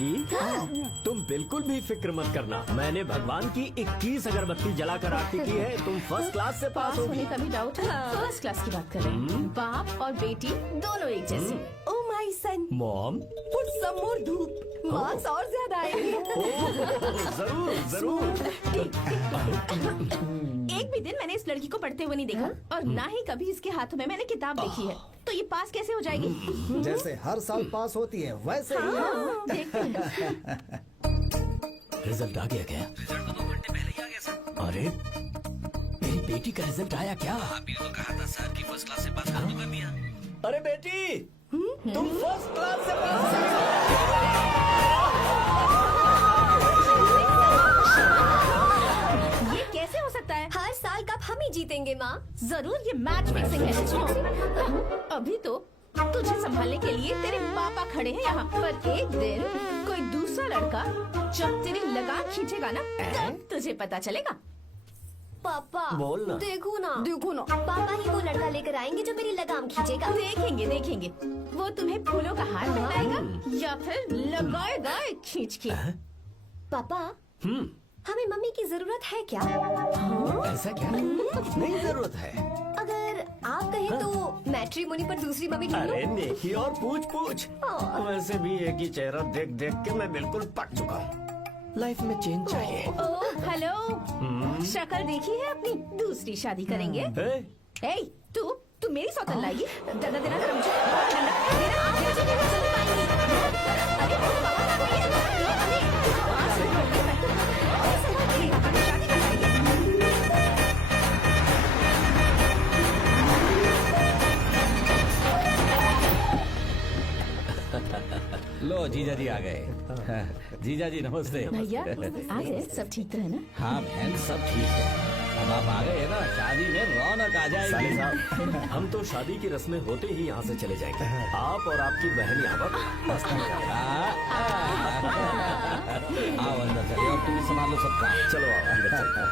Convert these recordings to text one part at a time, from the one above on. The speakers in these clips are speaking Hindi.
बेटी, तुम बिल्कुल भी फिक्र मत करना। मैंने भगवान की 21 अगरबत्ती जलाकर आरती की है। तुम फर्स्ट क्लास से पास होगी। होने का भी डाउट है। फर्स्ट क्लास की बात कर रहे हैं। बाप और बेटी दोनों एक जैसे। Oh my son, mom, put some more धूप, मार्क्स और ज्यादा आएंगे। जरूर जरूर। एक भी दिन मैंने इस लड़की को पढ़ते हुए नहीं देखा और ना ही कभी इसके हाथों में मैंने किताब देखी है। तो ये पास कैसे हो जाएगी? जैसे हर साल पास होती है वैसे ही। देखते हैं। रिजल्ट आ गया क्या? रिजल्ट तो 2 घंटे पहले ही आ गया सर। अरे मेरी बेटी का रिजल्ट आया क्या? आपने तो कहा था सर कि फर्स्ट क्लास से पास कर तो कर दिया। अरे बेटी, तुम फर्स्ट क्लास से पास हो। ये कैसे हो सकता है? हर साल कप हम ही जीतेंगे माँ। जरूर ये मैच फिक्सिंग है। सुनो, अभी तो तुझे संभालने के लिए तेरे पापा खड़े हैं यहाँ। पर एक दिन कोई दूसरा लड़का जब तेरी लगाम खींचेगा ना, तब तुझे पता चलेगा। पापा बोल ना। देखो ना पापा ही वो लड़का लेकर आएंगे जो मेरी लगाम खींचेगा। देखेंगे देखेंगे, वो तुम्हें फूलों का हार पहनाएगा या फिर लगाएगा एक खींच के। पापा, हमें मम्मी की जरूरत है क्या? ऐसा क्या? नहीं जरूरत है। अगर आप कहें तो मैट्रिमोनी पर दूसरी मम्मी ढूंढ अरे लो। नेकी और पूछ। वैसे भी एक ही चेहरा देख देख के मैं बिल्कुल पक चुका हूँ। लाइफ में चेंज चाहिए। ओह हेलो, शक्ल देखी है अपनी? दूसरी शादी करेंगे। ए, ए, तू मेरी सौतन लाएगी? दादा देना जरा मुझे। डंडा देना, आप मुझे नहीं सौतन पाएंगी। अरे पापा का कोई है? अरे, हाँ, सही हो गया। ऐसे करके पापा की शादी कराएगी। लो जीजा जी आ गए। जीजा जी नमस्ते। भैया आ गए, सब ठीक तो है ना? हाँ बहन सब ठीक है। अब आप आ गए ना, शादी में रौनक आ साले जाएगी। साहब, हम तो शादी की रस्में होते ही यहाँ से चले जाएंगे। आप और आपकी बहन यहाँ पर मस्त हो जाएंगे। आओ अंदर चलिए और तुम संभालो सब काम। चलो आओ अंदर चलते हैं।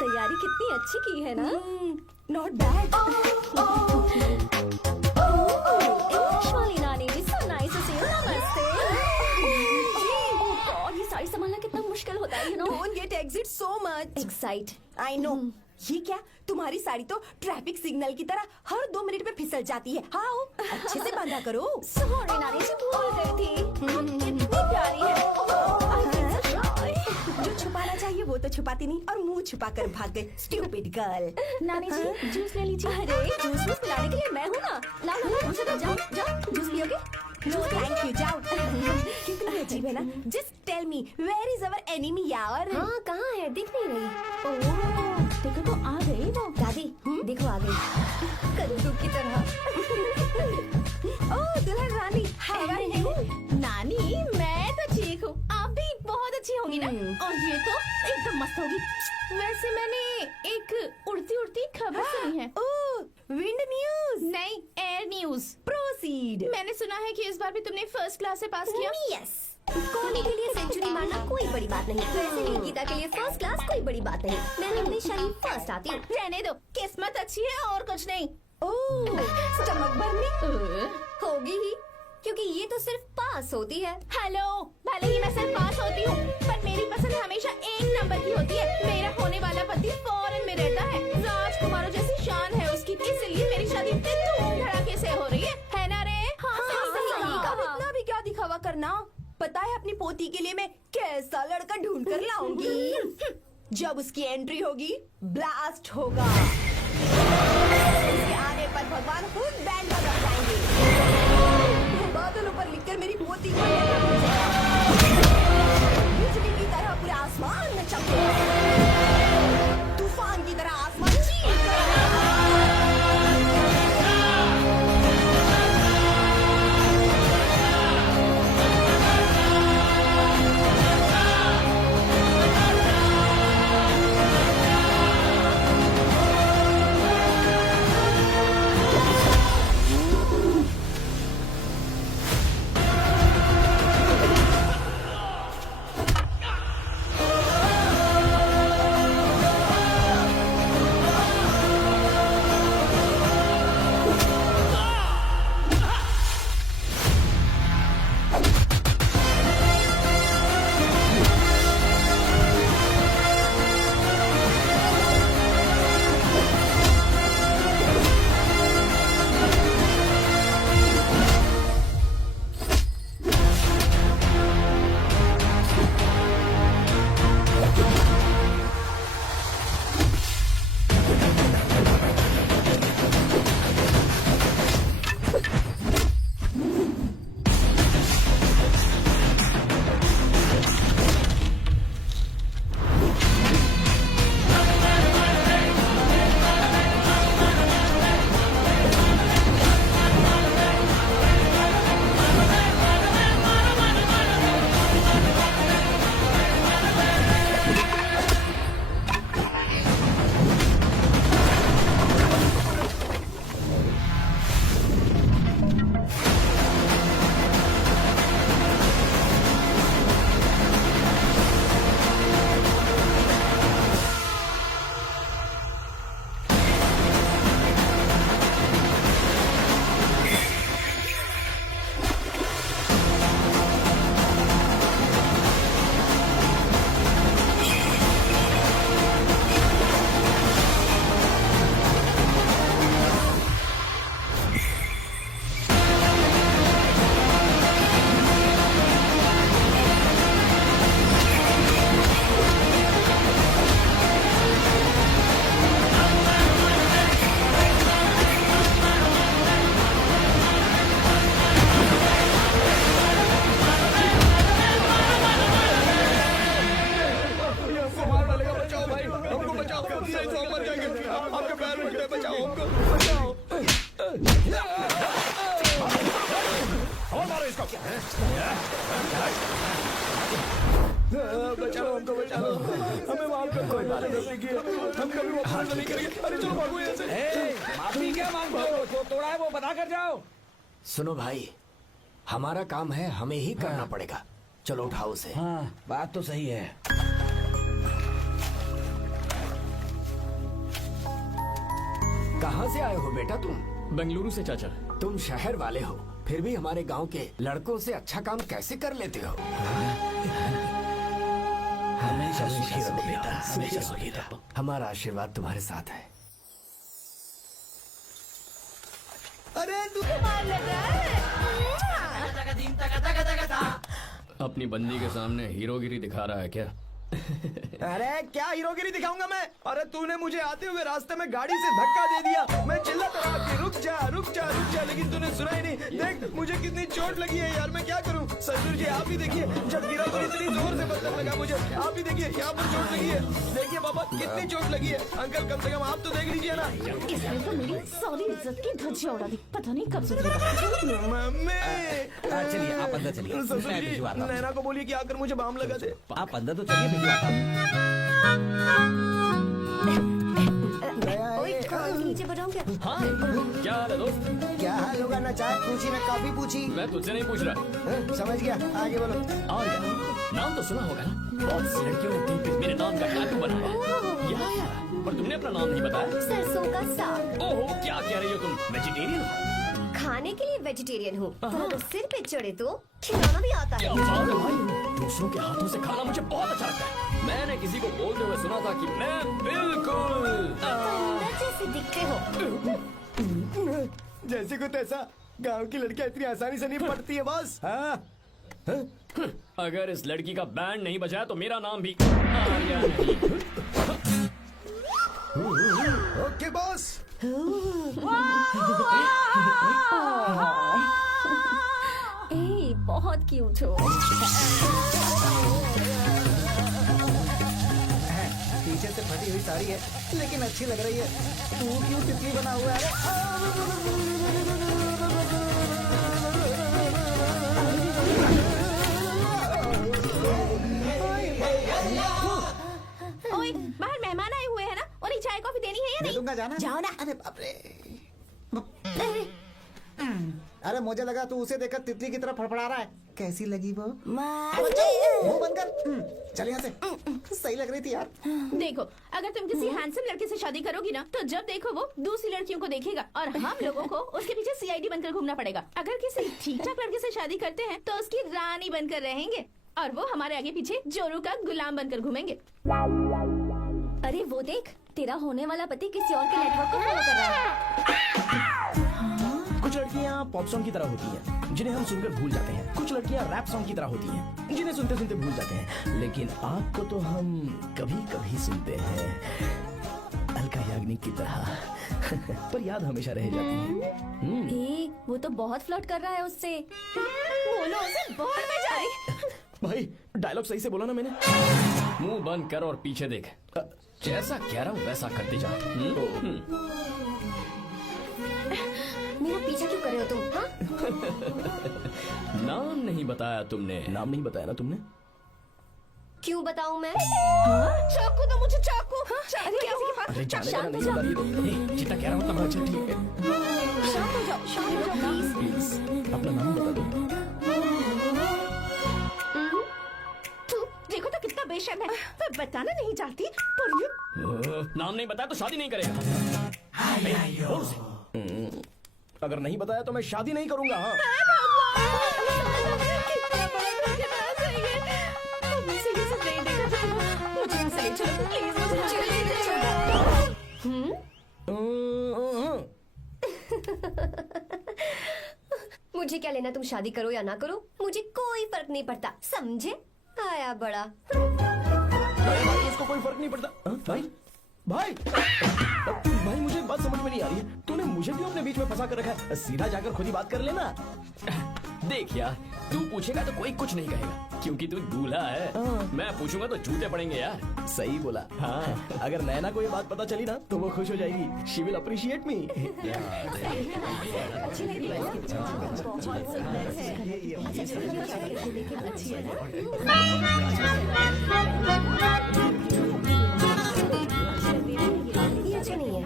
तैयारी कितनी अच्छी की है ना? Not bad. इंग्लिश वाली नानी भी so nice to see you. नमस्ते। Oh God, ये साड़ी संभालना कितना मुश्किल होता है, you know? Don't get exit so much. Excite. I know. ये क्या? तुम्हारी साड़ी तो ट्रैफिक सिग्नल की तरह हर 2 मिनट में फिसल जाती है। हाँ, अच्छे से बांधा करो। Sorry नानी जी, भूल गई थी। कितनी प्यारी है। I feel so shy. जो छुपाना चाहिए वो तो छुपाती नहीं और मुंह छुपा कर भाग गई। Stupid girl. नानी जी जूस ले लीजिए। अरे जूस वूस पिलाने के लिए मैं हूँ ना। लाओ मुझे तो जाओ जूस पियोगे? No, thank you. जाओ। कितनी अजीब है ना? Just tell me, where is our enemy यार? हाँ कहाँ है? दिख नहीं रही। ओह, देखो तो आ गई वो। दादी देखो आ गई कद्दू की तरह। Oh, दुल्हन रानी, how are you? नानी मैं तो ठीक हूँ, आप भी बहुत अच्छी होंगी ना? और ये तो एकदम मस्त होगी। वैसे मैंने एक उड़ती उड़ती खबर सुनी है। Oh, wind news. नहीं, एयर न्यूज। Proceed. मैंने सुना है कि इस बार भी तुमने फर्स्ट क्लास से पास किया। यस, कोहली के लिए सेंचुरी मारना कोई बड़ी बात नहीं। वैसे भी गीता के लिए फर्स्ट क्लास कोई बड़ी बात नहीं। मैं हमेशा ही फर्स्ट आती हूँ। रहने दो, किस्मत अच्छी है और कुछ नहीं। Oh, stomach burning. होगी ही, क्योंकि ये तो सिर्फ पास होती है। हेलो, भले ही मैं सिर्फ पास होती हूँ, पर मेरी पसंद हमेशा 1 नंबर की होती है। मेरा होने वाला पति फॉरेन में रहता है, राजकुमारों जैसी शान है उसकी, इसलिए मेरी शादी इतने धूम धड़ाके से हो रही है ना रे? हाँ, सही कहा। अब इतना भी क्या दिखावा करना? पता है अपनी पोती के लिए मैं कैसा लड़का ढूंढ कर लाऊंगी। जब उसकी एंट्री होगी, ब्लास्ट होगा। उसके आने पर भगवान खुद बैंड बजा जाएंगे। बादलों पर लिखकर मेरी पोती को बिजली की तरह पूरे आसमान में चमकेगा, तूफान की तरह आसमान चीरेगा। बचाओ हमको, बचाओ हमें माफ कर, कोई बात नहीं, हम कभी वो अपराध नहीं करेंगे। अरे चलो भागो यहाँ से। माफी क्या मांगते हो? जो तोड़ा है वो बता कर जाओ। सुनो भाई, हमारा काम है, हमें ही करना पड़ेगा। चलो उठाओ उसे। हाँ, बात तो सही है। कहाँ से आए हो बेटा तुम? बेंगलुरु से चाचा। तुम शहर वाले हो, फिर भी हमारे गांव के लड़कों से अच्छा काम कैसे कर लेते हो? हमेशा सुखी रहो बेटा, हमेशा सुखी रहो। हमारा आशीर्वाद तुम्हारे साथ है। अरे तू मार लग रहा है। अपनी बंदी के सामने हीरोगिरी दिखा रहा है क्या? अरे क्या हीरोगिरी दिखाऊंगा मैं? अरे तूने मुझे आते हुए रास्ते में गाड़ी से धक्का दे दिया। मैं चिल्लाता रहा कि रुक जा रुक जा रुक जा, लेकिन तूने सुना ही नहीं। देख मुझे कितनी चोट लगी है यार, मैं क्या करूं? ससुर जी आप ही देखिए, जब गिरा तो इतनी जोर से पत्थर लगा मुझे। आप ही देखिए यहाँ पर चोट लगी है। देखिए पापा कितनी चोट लगी है। अंकल कम से कम आप तो देख लीजिए ना। इसने तो मेरी सारी इज्जत की धज्जियां उड़ा दी। पता नहीं कब सुधरेगा। मम्मी चलिए आप अंदर चलिए, ससुर मैं जी भिजवाता हूँ। नैना को बोलिए कि आकर मुझे बाम लगा दे। आप अंदर तो चलिए, भिजवाता हूँ। ओए, कौन नीचे बढ़ाऊं क्या? हाँ, क्या हाल है दोस्त? क्या हाल होगा ना? चाय पूछी ना कॉफी पूछी। मैं तुझसे नहीं पूछ रहा। हाँ, समझ गया, आगे बोलो। और क्या? नाम तो सुना होगा ना? बहुत सी लड़कियों ने दिल पे मेरे नाम का टैटू बनाया। यार, पर तुमने अपना नाम नहीं बताया। सरसों का साग। ओहो, क्या कह रही हो तुम? वेजिटेरियन हो? खाने के लिए वेजिटेरियन हूँ, पर अगर सिर पे चढ़े तो खिलाना भी आता क्या है। बात है भाई, दूसरों के हाथों से खाना मुझे बहुत अच्छा लगता है। मैंने किसी को बोलते हुए सुना था कि मैं बिल्कुल अंदर जैसे दिखते हो। जैसे को तैसा, गांव की लड़कियां इतनी आसानी से नहीं पड़ती है बस। हाँ अगर इस लड़की का बैंड नहीं बजाया तो मेरा नाम भी आर्या नहीं। Okay boss. ए, बहुत क्यूट हो। पीछे से फटी हुई साड़ी है, लेकिन अच्छी लग रही है। तू क्यों तितली बना हुआ है? ओए, बाहर मेहमान आए हुए हैं ना? उन्हें चाय कॉफी देनी है या मैं नहीं? दूंगा, जाना। जाओ ना। अरे बाप रे। अरे मुझे लगा तू उसे देखकर तितली की तरह फड़फड़ा रहा है। कैसी लगी वो? मुंह बंद कर। चल यहाँ से। सही लग रही थी यार। देखो, अगर तुम किसी हैंडसम लड़के से शादी करोगी ना, तो जब देखो वो दूसरी लड़कियों को देखेगा और हम लोगों को उसके पीछे सीआईडी बनकर घूमना पड़ेगा। अगर किसी ठीक ठाक लड़के से शादी करते हैं तो उसकी रानी बनकर रहेंगे और वो हमारे आगे पीछे जोरू का गुलाम बनकर घूमेंगे। अरे वो देख, तेरा होने वाला पति किसी और के नेटवर्क को फॉलो कर रहा है। कुछ लड़कियाँ पॉप सॉन्ग की तरह होती हैं, जिन्हें हम सुनकर भूल जाते हैं। कुछ लड़कियाँ रैप सॉन्ग की तरह होती हैं, जिन्हें सुनते सुनते भूल जाते हैं। लेकिन आपको तो हम कभी कभी सुनते हैं, अलका याग्निक की तरह। पर याद हमेशा रह जाती है। ए, वो तो बहुत फ्लर्ट कर रहा है उससे। बोलो उसे बहुत मजा आई। भाई डायलॉग सही से बोला ना मैंने? मुंह बंद कर और पीछे देख। जैसा कह रहा हूँ वैसा करते जा। मेरा पीछा क्यों कर रहे हो तुम? हाँ? नाम नहीं बताया तुमने। नाम नहीं बताया ना तुमने? क्यों बताऊं मैं? चाकू दो मुझे, चाकू। अरे क्या हुआ? अरे जाने का शांत हो नहीं जाओ। बता रही। जितना कह रहा हूँ अच्छा ठीक है। शांत हो जाओ, शांत हो जाओ प्लीज। प्लीज अपना नाम बता दो। तू देखो तो कितना बेशर्म है। मैं बताना नहीं चाहती पर ये नाम नहीं बताया तो शादी नहीं करेगा। बोल उसे। अगर नहीं बताया तो मैं शादी नहीं करूंगा। हाँ मुझे क्या लेना तुम शादी करो या ना करो, मुझे कोई फर्क नहीं पड़ता, समझे? आया बड़ा। भाई उसको कोई फर्क नहीं पड़ता। हाँ? भाई भाई भाई मुझे बात समझ में नहीं आ रही है। तूने मुझे क्यों अपने बीच में फंसा कर रखा है? सीधा जाकर खुद ही बात कर लेना। देख यार, तू पूछेगा तो कोई कुछ नहीं कहेगा क्योंकि तू दूल्हा है। मैं पूछूंगा तो जूते पड़ेंगे यार। सही बोला। हाँ, अगर नैना को ये बात पता चली ना तो वो खुश हो जाएगी। शी विल अप्रिशिएट मी। ये अच्छा नहीं है।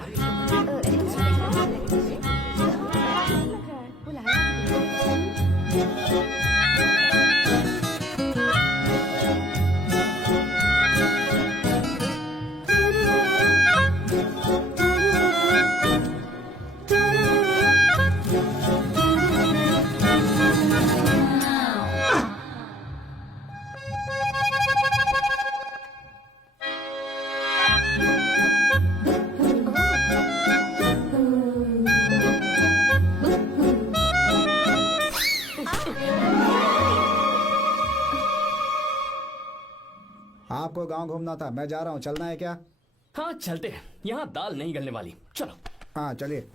आपको गांव घूमना था, मैं जा रहा हूँ, चलना है क्या? हाँ चलते हैं, यहाँ दाल नहीं गलने वाली। चलो। हाँ चलिए।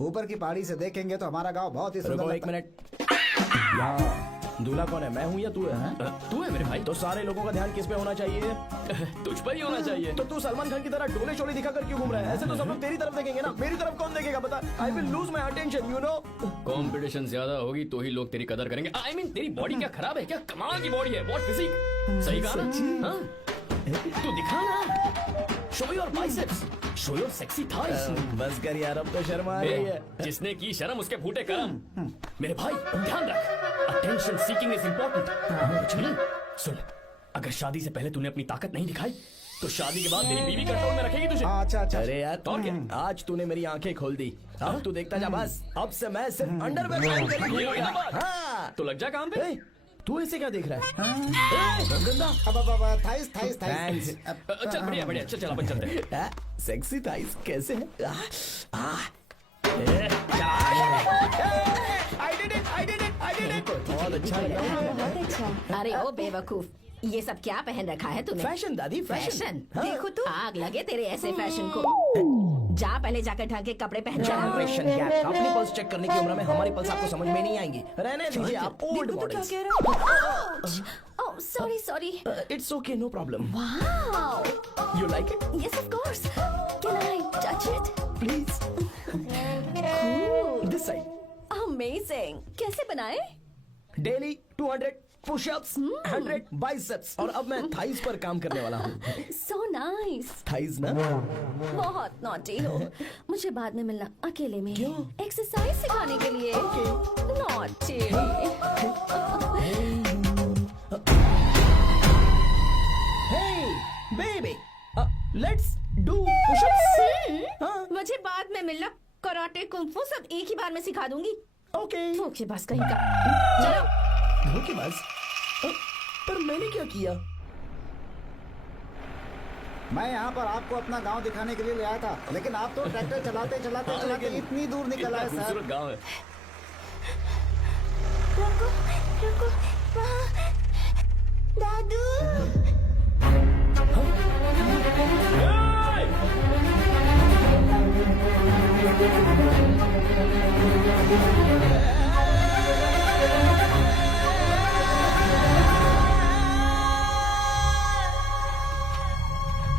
ऊपर की पहाड़ी से देखेंगे तो हमारा गांव बहुत ही सुंदर रुको एक लगता है। मिनट। यहाँ दूल्हा कौन है, मैं हूँ या तू है? तू है मेरे भाई। तो सारे लोगों का ध्यान किस पे होना चाहिए? तुझ पर ही होना चाहिए। तो तू सलमान खान की तरह डोले शोले दिखाकर क्यों घूम रहा है? ऐसे तो सब लोग तेरी तरफ देखेंगे ना, मेरी तरफ कौन देखेगा बता? I will lose my attention, you know. Competition ज्यादा होगी तो ही लोग तेरी कदर करेंगे। आई मीन तेरी बॉडी क्या खराब है क्या? कमाल की बॉडी है, व्हाट फिजिक। सही कहा ना? हाँ? तू दिखा ना, show your biceps, show your sexy thighs. बस कर यार, अब तो शर्मा आ रही है। जिसने की शर्म उसके फूटे करम। मेरे भाई ध्यान रख, अटेंशन सीकिंग इज इम्पोर्टेंट। सुन, अगर शादी से पहले तूने अपनी ताकत नहीं दिखाई तो शादी के बाद तेरी बीवी कंट्रोल में रखेगी तुझे। अच्छा अच्छा। अरे यार, और क्या? आज तूने मेरी आंखें खोल दी। अब तू देखता जा बस, अब से मैं सिर्फ अंडरवेयर पहन कर ही ये हुई ना घूमूंगा। बात? हाँ। तो लग जा काम पे। ए, तू ऐसे क्या देख रहा है? गंदा। अब थाइस थाइस Thanks. थाइस। चल बढ़िया बढ़िया, चल अपन चलते हैं। सेक्सी थाइस कैसे है? बहुत अच्छा लगा। बहुत अच्छा। अरे ओ बेवकूफ, ये सब क्या पहन रखा है तूने? फैशन दादी, फैशन। हाँ। देखो तू, आग लगे तेरे ऐसे फैशन को। जा पहले जाकर ढंग के कपड़े पहन जा। Generation gap. अपनी पल्स चेक करने की उम्र में हमारी पल्स आपको समझ में नहीं आएंगी। रहने दीजिए, आप ओल्ड देखो तो क्या मॉडल्स। कह रहा है। Oh sorry sorry. It's okay, no problem. Wow. You like it? Yes of course. Can I touch it? Please Cool. This side. Amazing. कैसे बनाए? डेली 200 पुशअप्स, 100 बाइसेप्स, और अब मैं थाइस पर काम करने वाला हूँ। So nice. थाइस ना? बहुत नॉटी हो। मुझे बाद में मिलना अकेले में। क्यों? एक्सरसाइज सिखाने के लिए। Naughty. Hey, baby, let's do push-ups. हाँ, मुझे बाद में मिलना, कराटे कुंफू सब एक ही बार में सिखा दूंगी। okay. धोखेबाज कहीं का। चलो। धोखेबाज? पर मैंने क्या किया? मैं यहाँ पर आपको अपना गांव दिखाने के लिए ले आया था, लेकिन आप तो ट्रैक्टर चलाते चलाते चलाते इतनी दूर निकल आए सर। खूबसूरत गाँव है। रुको रुको, वहाँ दादू।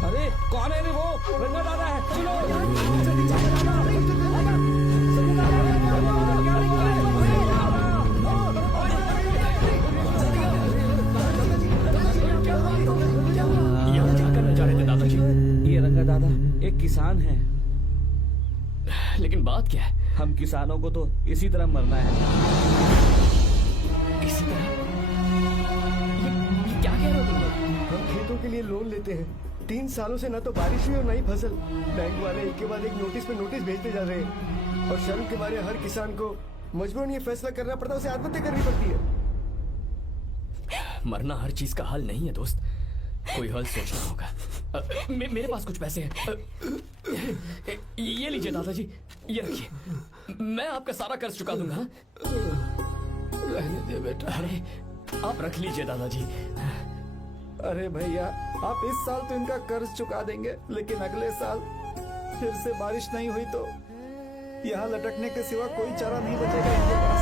अरे कौन है रे वो? रंगा दादा है। चलो जल्दी चलो दादा। यहाँ क्या करना चाह रहे थे दादाजी? ये रंगा दादा एक किसान है। लेकिन बात क्या है? हम किसानों को तो इसी तरह मरना है। इसी तरह ये क्या कह रहे हो तुम लोग? हम खेतों के लिए लोन लेते हैं। 3 सालों से ना तो बारिश हुई और ना ही फसल। बैंक वाले एक के बाद एक नोटिस पे नोटिस भेजते जा रहे हैं, और शर्म के मारे हर किसान को मजबूरन ये फैसला करना पड़ता है, उसे आत्महत्या करनी पड़ती है। मरना हर चीज का हल नहीं है दोस्त, कोई हल सोचना होगा। मेरे पास कुछ पैसे हैं। ये लीजिए दादाजी, ये रखिए, मैं आपका सारा कर्ज चुका दूंगा। रहने दे बेटा। अरे आप रख लीजिए दादाजी। अरे भैया, आप इस साल तो इनका कर्ज चुका देंगे, लेकिन अगले साल फिर से बारिश नहीं हुई तो यहाँ लटकने के सिवा कोई चारा नहीं बचेगा इनके पास।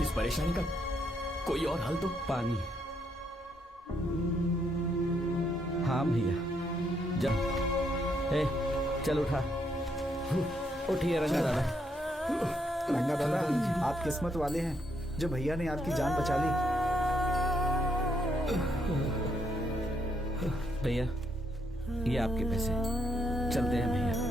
इस परेशानी का कोई और हल तो। पानी। हाँ भैया, जा। ए, चल उठा। उठिए रंगा दादा। रंगा दादा, आप किस्मत वाले हैं जो भैया ने आपकी जान बचा ली। भैया, ये आपके पैसे। चलते हैं भैया।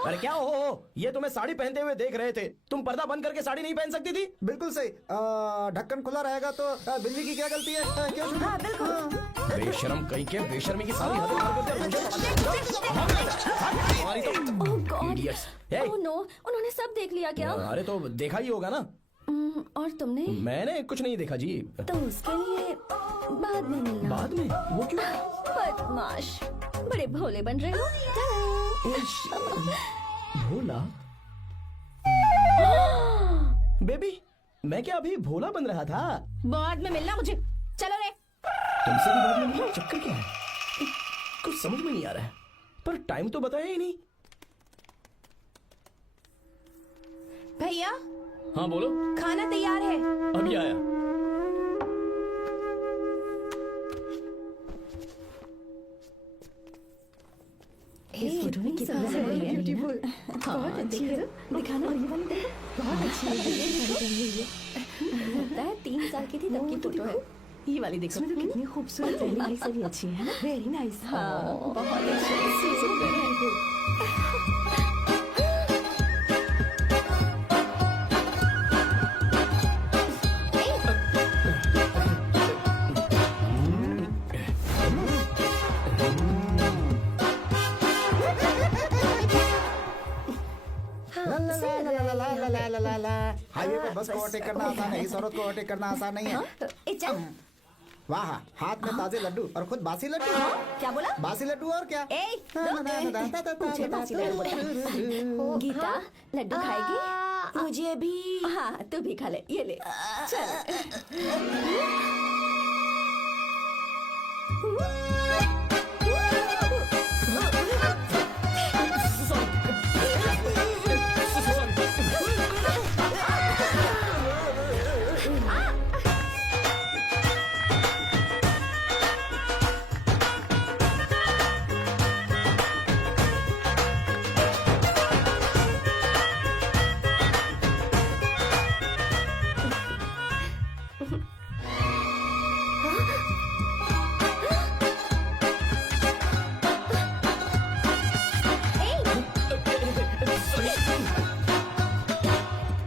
अरे क्या हो? ये तुम्हें साड़ी पहनते हुए देख रहे थे। तुम पर्दा बंद करके साड़ी नहीं पहन सकती थी? बिल्कुल सही। ढक्कन खुला रहेगा तो बिल्ली की क्या गलती है? क्यों छोटू? हाँ, बेशरम कहीं के बेशर्मी की सारी हद पार कर दिया। तुम्हारी तो idiots। ए, ओह नो, उन्होंने सब देख लिया क्या? अरे तो देखा ही होगा ना। और तुमने? मैंने कुछ नहीं देखा जी। तो उसके लिए बाद में मिलना। बाद में? वो क्यों? बदमाश, बड़े भोले बन रहे हो। भोला? बेबी, मैं क्या अभी भोला बन रहा था? बाद में मिलना मुझे। चलो रे। तुमसे भी बाद में मिलना? चक्कर क्या है? कुछ समझ में नहीं आ रहा है। पर टाइम तो बताया ही नहीं। भैया, हाँ बोलो। खाना तैयार है। अभी आया। इस फोटो में कितना ब्यूटीफुल। बहुत अच्छी है। दिखाना। और ये वाली देखो, बहुत अच्छी है। लगता है 3 साल की थी तब की फोटो है। ये वाली देखो। इसमें तो कितनी खूबसूरत है। वाली से भी अच्छी है ना? Very nice. हाँ, बहुत अच्छी है। हाईवे पे बस को ओवरटेक करना आसान है, इस औरत को ओवरटेक करना आसान नहीं है। वाह, हाथ में ताजे लड्डू और खुद बासी लड्डू। क्या बोला? बासी लड्डू और क्या? मुझे बासी लड्डू बोला। गीता, लड्डू खाएगी? मुझे भी। हाँ, तू भी खा ले। ये ले। चल।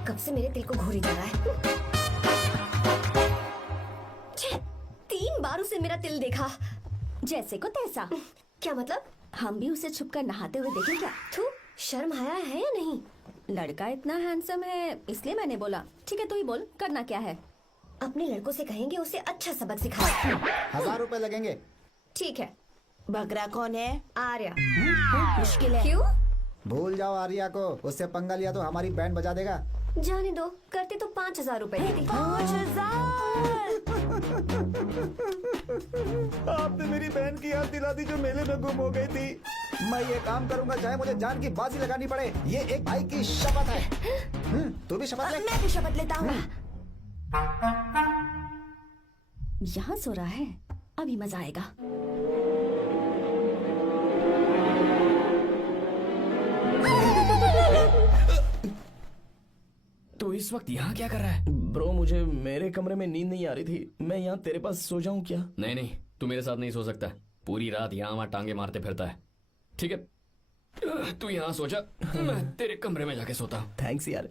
कब से मेरे दिल को घूरी जा रहा है। 3 बार उसे मेरा तिल देखा, जैसे को तैसा। क्या मतलब? हम भी उसे छुपकर नहाते हुए देखें क्या? थू, शर्म आया है या नहीं? लड़का इतना हैंडसम है इसलिए मैंने बोला। ठीक है, तू ही बोल, करना क्या है? अपने लड़कों से कहेंगे उसे अच्छा सबक सिखाए। 1000 रुपए लगेंगे। ठीक है। बकरा कौन है? आर्या। मुश्किल है। क्यों? भूल जाओ आर्या को, उससे पंगा लिया तो हमारी बैंड बजा देगा। जाने दो, करते तो 5000 रुपए देती। 5000। आपने मेरी बहन की याद दिला दी जो मेले में गुम हो गई थी। मैं ये काम करूंगा चाहे मुझे जान की बाजी लगानी पड़े। ये एक भाई की शपथ है। तू भी शपथ ले। मैं भी शपथ लेता हूँ। यहाँ सो रहा है, अभी मजा आएगा। तो इस वक्त यहाँ क्या कर रहा है? ब्रो, मुझे मेरे कमरे में नींद नहीं आ रही थी। मैं यहाँ तेरे पास सो जाऊं क्या? नहीं नहीं, तू मेरे साथ नहीं सो सकता। पूरी रात यहाँ वहाँ टांगे मारते फिरता है। ठीक है, तू यहाँ सो जा, मैं तेरे कमरे में जाके सोता हूँ। थैंक्स यार।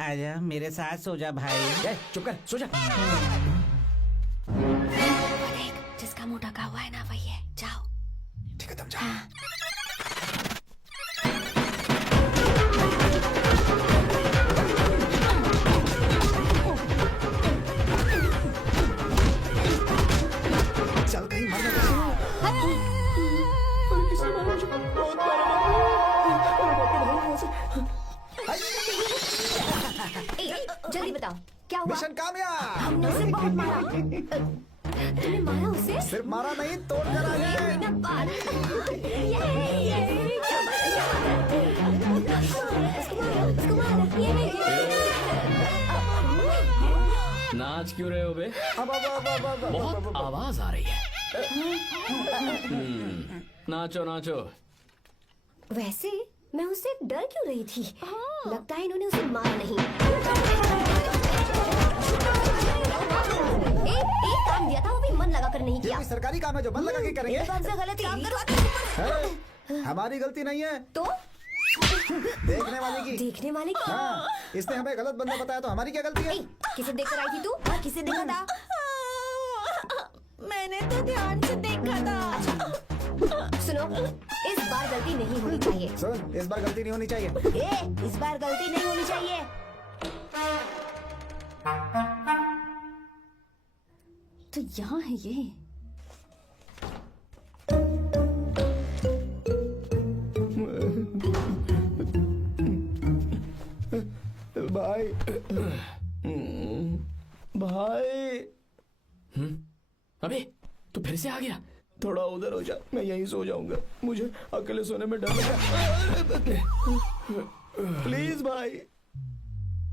आजा मेरे साथ सो जा भाई। चुप कर, सो जा। जिसका मुंह ढका हुआ है ना वही है। जाओ। ठीक है, तुम जाओ। क्या हुआ? मिशन कामयाब। हमने उसे बहुत मारा। तूने मारा उसे? सिर्फ मारा नहीं, तोड़ कर आ गए। ये ना पार। क्या बात है? उसको मारो, ये नहीं। नाच क्यों रहे हो बे? बहुत आवाज आ रही है। नाचो नाचो। वैसे मैं उससे डर क्यों रही थी? लगता है इन्होंने उसे मारा नहीं। एक काम दिया था वो भी मन लगा कर नहीं ये किया। कोई सरकारी काम है जो मन लगा के करेंगे? मेरे काम से गलती। है? हमारी गलती नहीं है, तो देखने वाले की। देखने वाले की। हाँ, इसने हमें गलत बंदा बताया तो हमारी क्या गलती है? ए, किसे देखकर आई थी तू? हाँ, किसे देखा था? मैंने तो ध्यान से देखा था। सुनो, इस बार गलती नहीं होनी चाहिए। सुन, इस बार गलती नहीं होनी चाहिए। इस बार गलती नहीं होनी चाहिए। तो यहाँ है ये। भाई भाई अबे तू फिर से आ गया? थोड़ा उधर हो जा, मैं यहीं सो जाऊंगा। मुझे अकेले सोने में डर लगा। प्लीज भाई।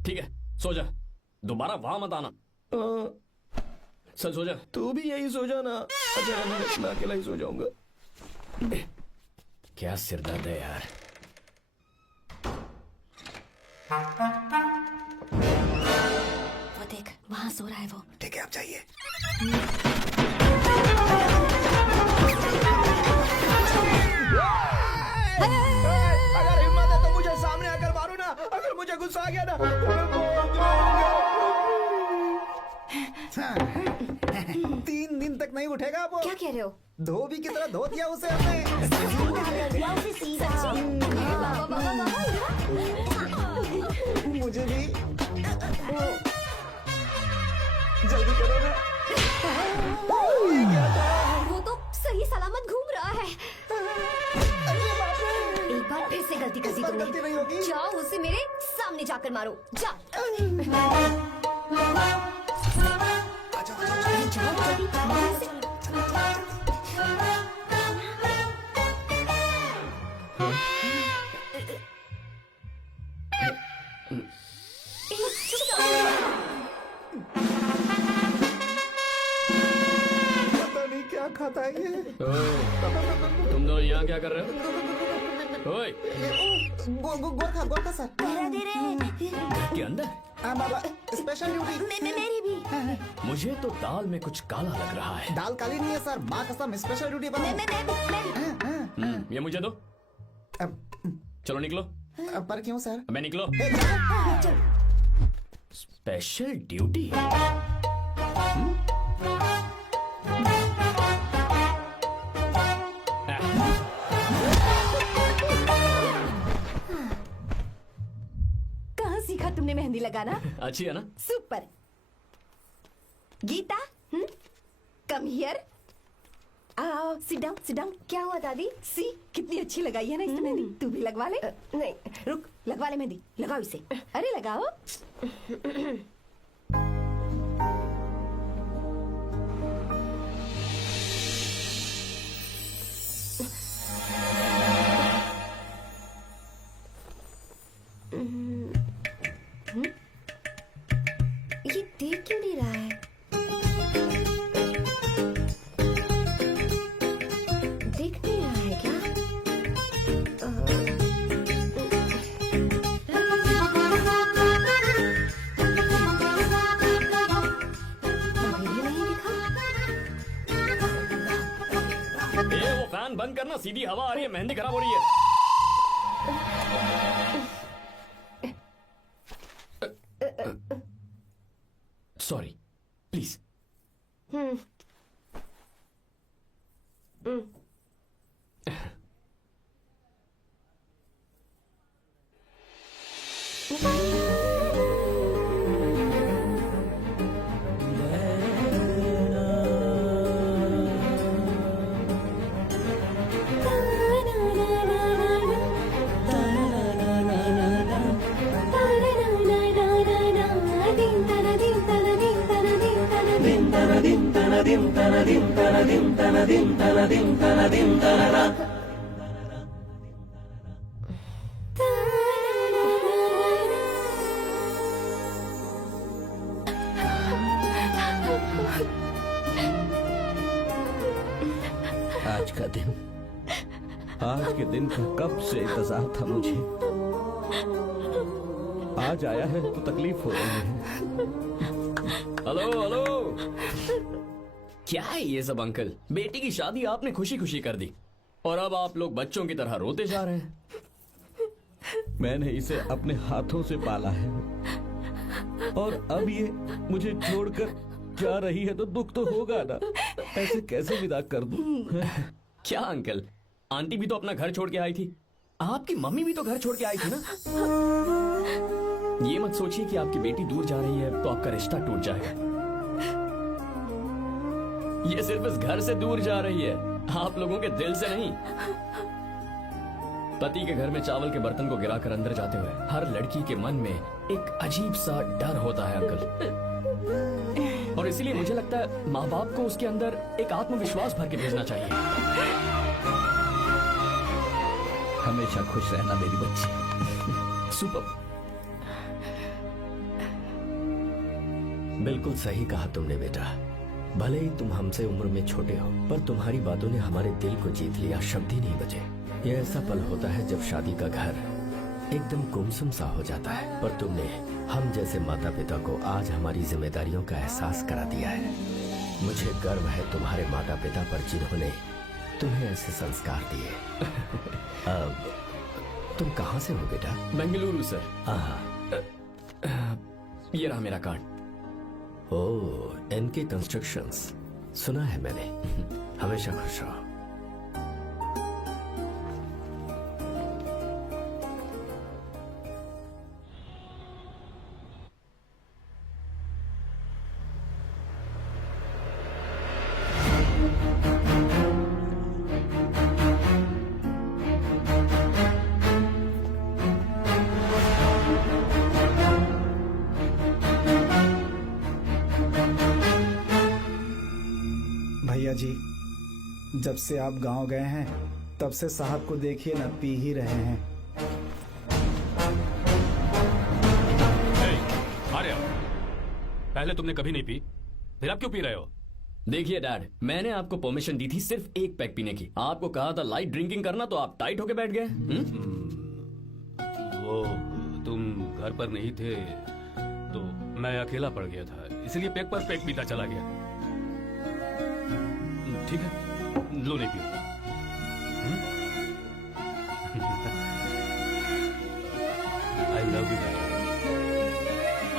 ठीक है सो जा, दोबारा वहां मत आना। चल सो जा। तू भी यहीं सो जा ना। अच्छा मैं अकेला ही सो जाऊंगा। क्या सिरदर्द है यार। वो देख वहाँ सो रहा है वो। ठीक है, आप जाइए। अगर हिम्मत है तो मुझे सामने आकर मारो ना। अगर मुझे गुस्सा आ गया ना तो मैं बहुत रोऊंगा। 3 दिन तक नहीं उठेगा वो। क्या कह रहे हो? धोबी की तरह धो दिया उसे हमने। मुझे भी जल्दी करो ना। वो तो सही सलामत घूम रहा है। एक बार फिर से गलती कर दी इस बार गलती नहीं होगी। तुमने। जाओ उसे मेरे सामने जाकर मारो। जा। जाओ जल्दी, मारो उसे। चुप जाओ। पता नहीं क्या खाता है ये। तुम दोनों यहाँ क्या कर रहे हो? ओए गोरखा सर। घर के अंदर? हाँ बाबा, स्पेशल ड्यूटी। मेरी भी। मुझे तो दाल में कुछ काला लग रहा है। दाल काली नहीं है सर, माँ कसम स्पेशल ड्यूटी पर। ये मुझे दो। चलो निकलो। पर क्यों सर? मैं निकलो। Special duty? कहाँ सीखा तुमने मेहंदी लगाना? अच्छी है ना? सुपर। Geeta, come here. आओ, सिट डाउन, सिट डाउन। क्या हुआ दादी? सी कितनी अच्छी लगाई है ना इसने मेहंदी। तू भी लगवा ले। नहीं। रुक, लगवा ले मेहंदी। लगाओ इसे। अरे लगाओ। ये देख क्यों नहीं रहा है? देख नहीं रहा है क्या? अभी भी नहीं दिखा। वो फैन बंद करना, सीधी हवा आ रही है, मेहंदी खराब हो रही है। Sorry, please. दिन आज का दिन, आज के दिन का कब से इंतजार था मुझे। आज आया है तो तकलीफ हो रही है। हेलो हेलो, क्या है ये सब अंकल? बेटी की शादी आपने खुशी खुशी कर दी और अब आप लोग बच्चों की तरह रोते जा रहे हैं। मैंने इसे अपने हाथों से पाला है और अब ये मुझे छोड़कर जा रही है तो दुख तो होगा ना। ऐसे कैसे विदा कर दूं? क्या अंकल, आंटी भी तो अपना घर छोड़ के आई थी, आपकी मम्मी भी तो घर छोड़ के आई थी ना। ये मत सोचिए कि आपकी बेटी दूर जा रही है तो आपका रिश्ता टूट जाएगा। ये सिर्फ इस घर से दूर जा रही है, आप लोगों के दिल से नहीं। पति के घर में चावल के बर्तन को गिराकर अंदर जाते हुए हर लड़की के मन में एक अजीब सा डर होता है अंकल, और इसीलिए मुझे लगता है माँ बाप को उसके अंदर एक आत्मविश्वास भर के भेजना चाहिए। हमेशा खुश रहना मेरी बच्ची। सुपर। बिल्कुल सही कहा तुमने बेटा। भले ही तुम हमसे उम्र में छोटे हो, पर तुम्हारी बातों ने हमारे दिल को जीत लिया, शब्द ही नहीं बचे। यह ऐसा पल होता है जब शादी का घर एकदम गुमसुम सा हो जाता है, पर तुमने हम जैसे माता पिता को आज हमारी जिम्मेदारियों का एहसास करा दिया है। मुझे गर्व है तुम्हारे माता पिता पर जिन्होंने तुम्हें ऐसे संस्कार दिए। अब तुम कहाँ से हो बेटा? बेंगलुरु सर। हाँ, ये रहा मेरा कार्ड। ओह, एनके कंस्ट्रक्शंस, सुना है मैंने। हमेशा खुश रहो। भैया जी, जब से आप गांव गए हैं तब से साहब को देखिए ना, पी ही रहे हैं। अरे पहले तुमने कभी नहीं पी, फिर अब क्यों पी रहे हो? देखिए डैड, मैंने आपको परमिशन दी थी सिर्फ एक पैक पीने की। आपको कहा था लाइट ड्रिंकिंग करना तो आप टाइट होके बैठ गए। वो तुम घर पर नहीं थे तो मैं अकेला पड़ गया था, इसलिए पैक पर पैक पीता चला गया। ठीक है, लो नहीं पियो। I love you,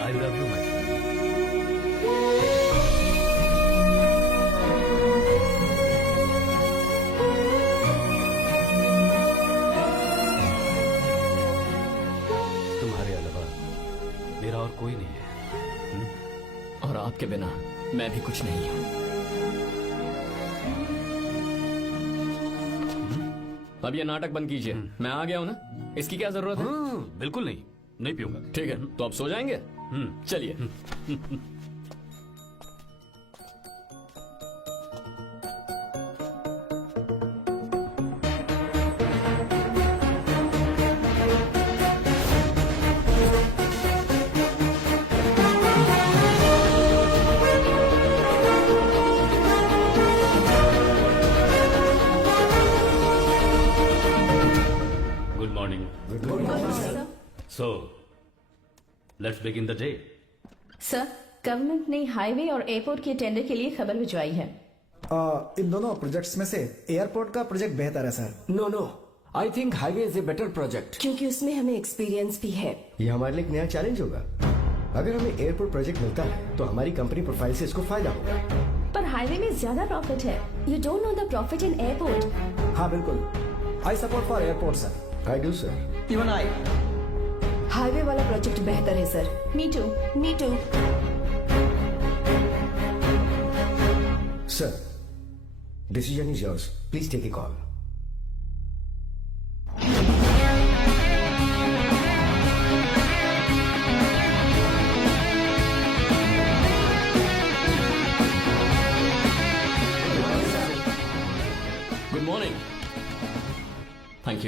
I love you माई। तुम्हारे अलावा मेरा और कोई नहीं है। और आपके बिना मैं भी कुछ नहीं हूं। अब ये नाटक बंद कीजिए, मैं आ गया हूं ना, इसकी क्या जरूरत है? बिल्कुल नहीं, नहीं पीऊंगा। ठीक है, तो आप सो जाएंगे? चलिए। Good morning. So, let's begin the day. Sir, government ने हाईवे और एयरपोर्ट के टेंडर के लिए खबर भिजवाई है। इन दोनों प्रोजेक्ट्स में से एयरपोर्ट का प्रोजेक्ट बेहतर है sir. No no, I think highway is a better project. क्योंकि उसमें हमें एक्सपीरियंस भी है। ये हमारे लिए एक नया चैलेंज होगा। अगर हमें एयरपोर्ट प्रोजेक्ट मिलता है तो हमारी कंपनी प्रोफाइल से इसको फायदा होगा। पर हाईवे में ज्यादा प्रॉफिट है। You don't know the profit in airport. हाँ बिल्कुल, I support for airport sir. I do sir. Even I. Highway वाला प्रोजेक्ट बेहतर है sir. Me too, me too. Sir, decision is yours, please take a call.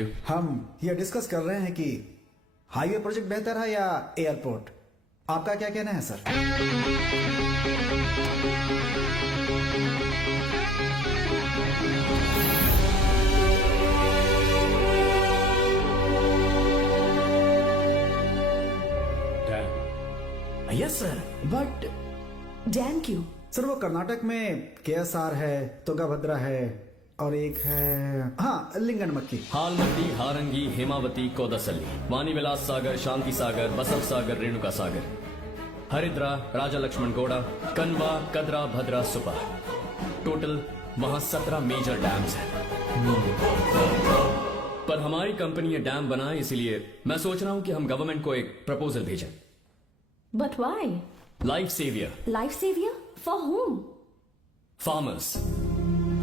You. हम ये डिस्कस कर रहे हैं कि हाईवे प्रोजेक्ट बेहतर है या एयरपोर्ट। आपका क्या कहना है sir? Yes sir, but dam क्यों? सर वो कर्नाटक में KSR है, तुंगाभद्रा है और एक है हाँ लिंगन मक्की। हालमती, हारंगी, हेमावती, कोदसली, वानी विलास सागर, शांति सागर, बसव सागर, रेणुका सागर, हरिद्रा, राजा लक्ष्मण गौड़ा, कनवा, कदरा, भद्रा, सुपा। टोटल वहां 17 मेजर डैम्स हैं। पर हमारी कंपनी ये डैम बनाए, इसलिए मैं सोच रहा हूं कि हम गवर्नमेंट को एक प्रपोजल भेजें। But why? Life saviour, Life savior? For whom? Farmers.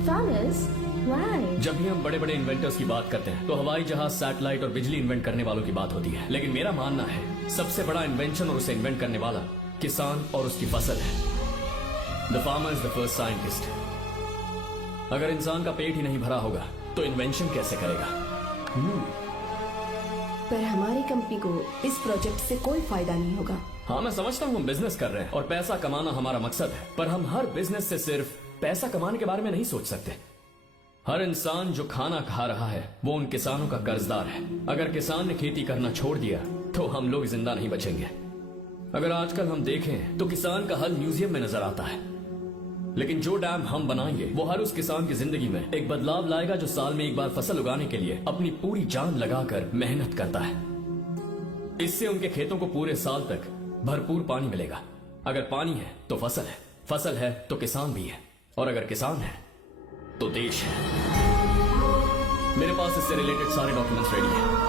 Farmers? Why? जब भी हम बड़े बड़े इन्वेंटर्स की बात करते हैं तो हवाई जहाज, सैटेलाइट और बिजली इन्वेंट करने वालों की बात होती है, लेकिन मेरा मानना है सबसे बड़ा इन्वेंशन और उसे इन्वेंट करने वाला किसान और उसकी फसल है। The farmer is the first scientist. अगर इंसान का पेट ही नहीं भरा होगा तो इन्वेंशन कैसे करेगा? पर हमारी कंपनी को इस प्रोजेक्ट से कोई फायदा नहीं होगा। हाँ, मैं समझता हूँ हम बिजनेस कर रहे हैं और पैसा कमाना हमारा मकसद है, पर हम हर बिजनेस से सिर्फ पैसा कमाने के बारे में नहीं सोच सकते। हर इंसान जो खाना खा रहा है वो उन किसानों का कर्जदार है। अगर किसान ने खेती करना छोड़ दिया तो हम लोग जिंदा नहीं बचेंगे। अगर आजकल हम देखें तो किसान का हल म्यूजियम में नजर आता है, लेकिन जो डैम हम बनाएंगे वो हर उस किसान की जिंदगी में एक बदलाव लाएगा जो साल में एक बार फसल उगाने के लिए अपनी पूरी जान लगाकर मेहनत करता है। इससे उनके खेतों को पूरे साल तक भरपूर पानी मिलेगा। अगर पानी है तो फसल है, फसल है तो किसान भी है, और अगर किसान है तो देश है। मेरे पास इससे रिलेटेड सारे डॉक्यूमेंट्स रेडी हैं।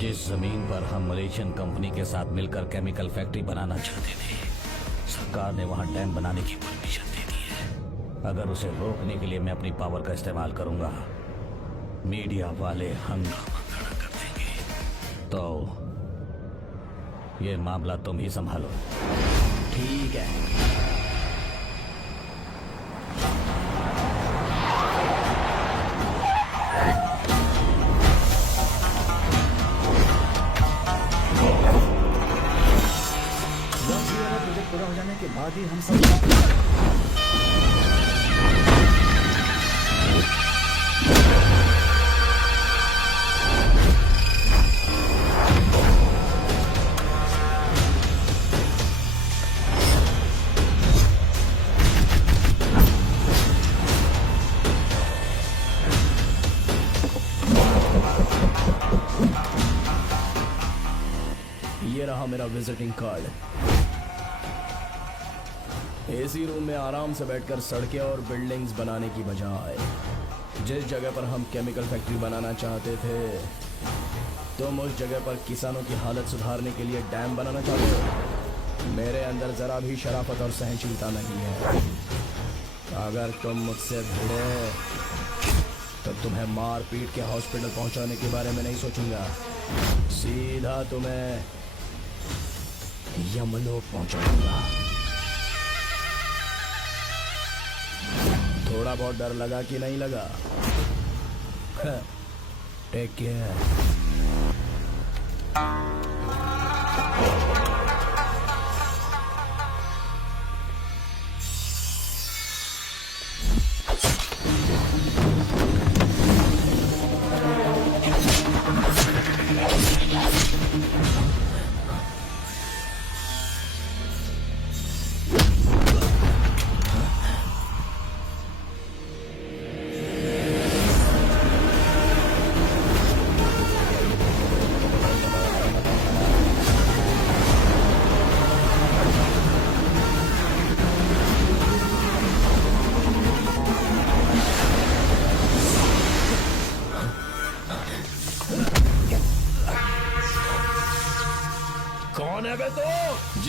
जिस जमीन पर हम मलेशियन कंपनी के साथ मिलकर केमिकल फैक्ट्री बनाना चाहते थे, सरकार ने वहां डैम बनाने की परमिशन दे दी है। अगर उसे रोकने के लिए मैं अपनी पावर का इस्तेमाल करूंगा, मीडिया वाले हंगामा खड़ा कर देंगे। तो ये मामला तुम ही संभालो। ठीक है। प्रोजेक्ट पूरा हो जाने के बाद ही हम सब ये रहा मेरा विजिटिंग कार्ड। एसी रूम में आराम से बैठकर सड़कें और बिल्डिंग्स बनाने की बजाय जिस जगह पर हम केमिकल फैक्ट्री बनाना चाहते थे, तुम उस जगह पर किसानों की हालत सुधारने के लिए डैम बनाना चाहते हो। मेरे अंदर जरा भी शराफत और सहनशीलता नहीं है। अगर तुम मुझसे भिड़े तो तुम्हें मार पीट के हॉस्पिटल पहुंचाने के बारे में नहीं सोचूंगा, सीधा तुम्हें यमलोक पहुंचाऊंगा। थोड़ा बहुत डर लगा कि नहीं लगा? Take care.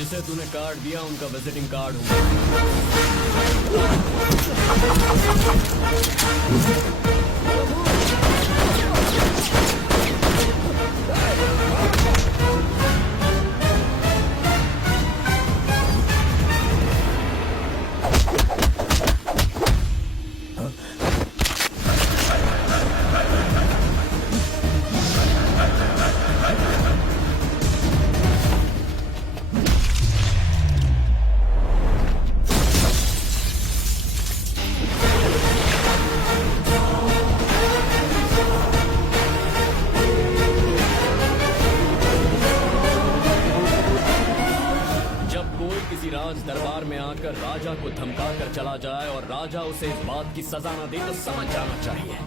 जिसे तूने कार्ड दिया उनका विजिटिंग कार्ड हूँ। जब कोई किसी राज दरबार में आकर राजा को धमका कर चला जाए और राजा उसे इस बात की सजा न दे तो समझ जाना चाहिए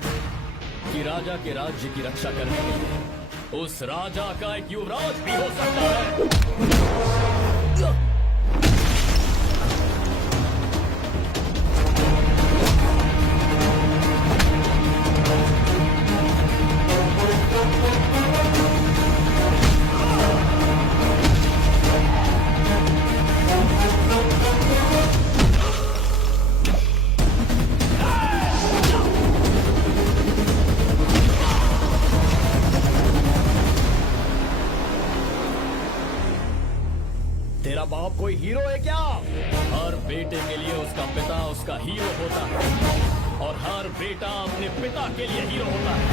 कि राजा के राज्य की रक्षा करने के लिए उस राजा का एक युवराज भी हो सकता है। तेरा बाप कोई हीरो है क्या? हर बेटे के लिए उसका पिता उसका हीरो होता है और हर बेटा अपने पिता के लिए हीरो होता है।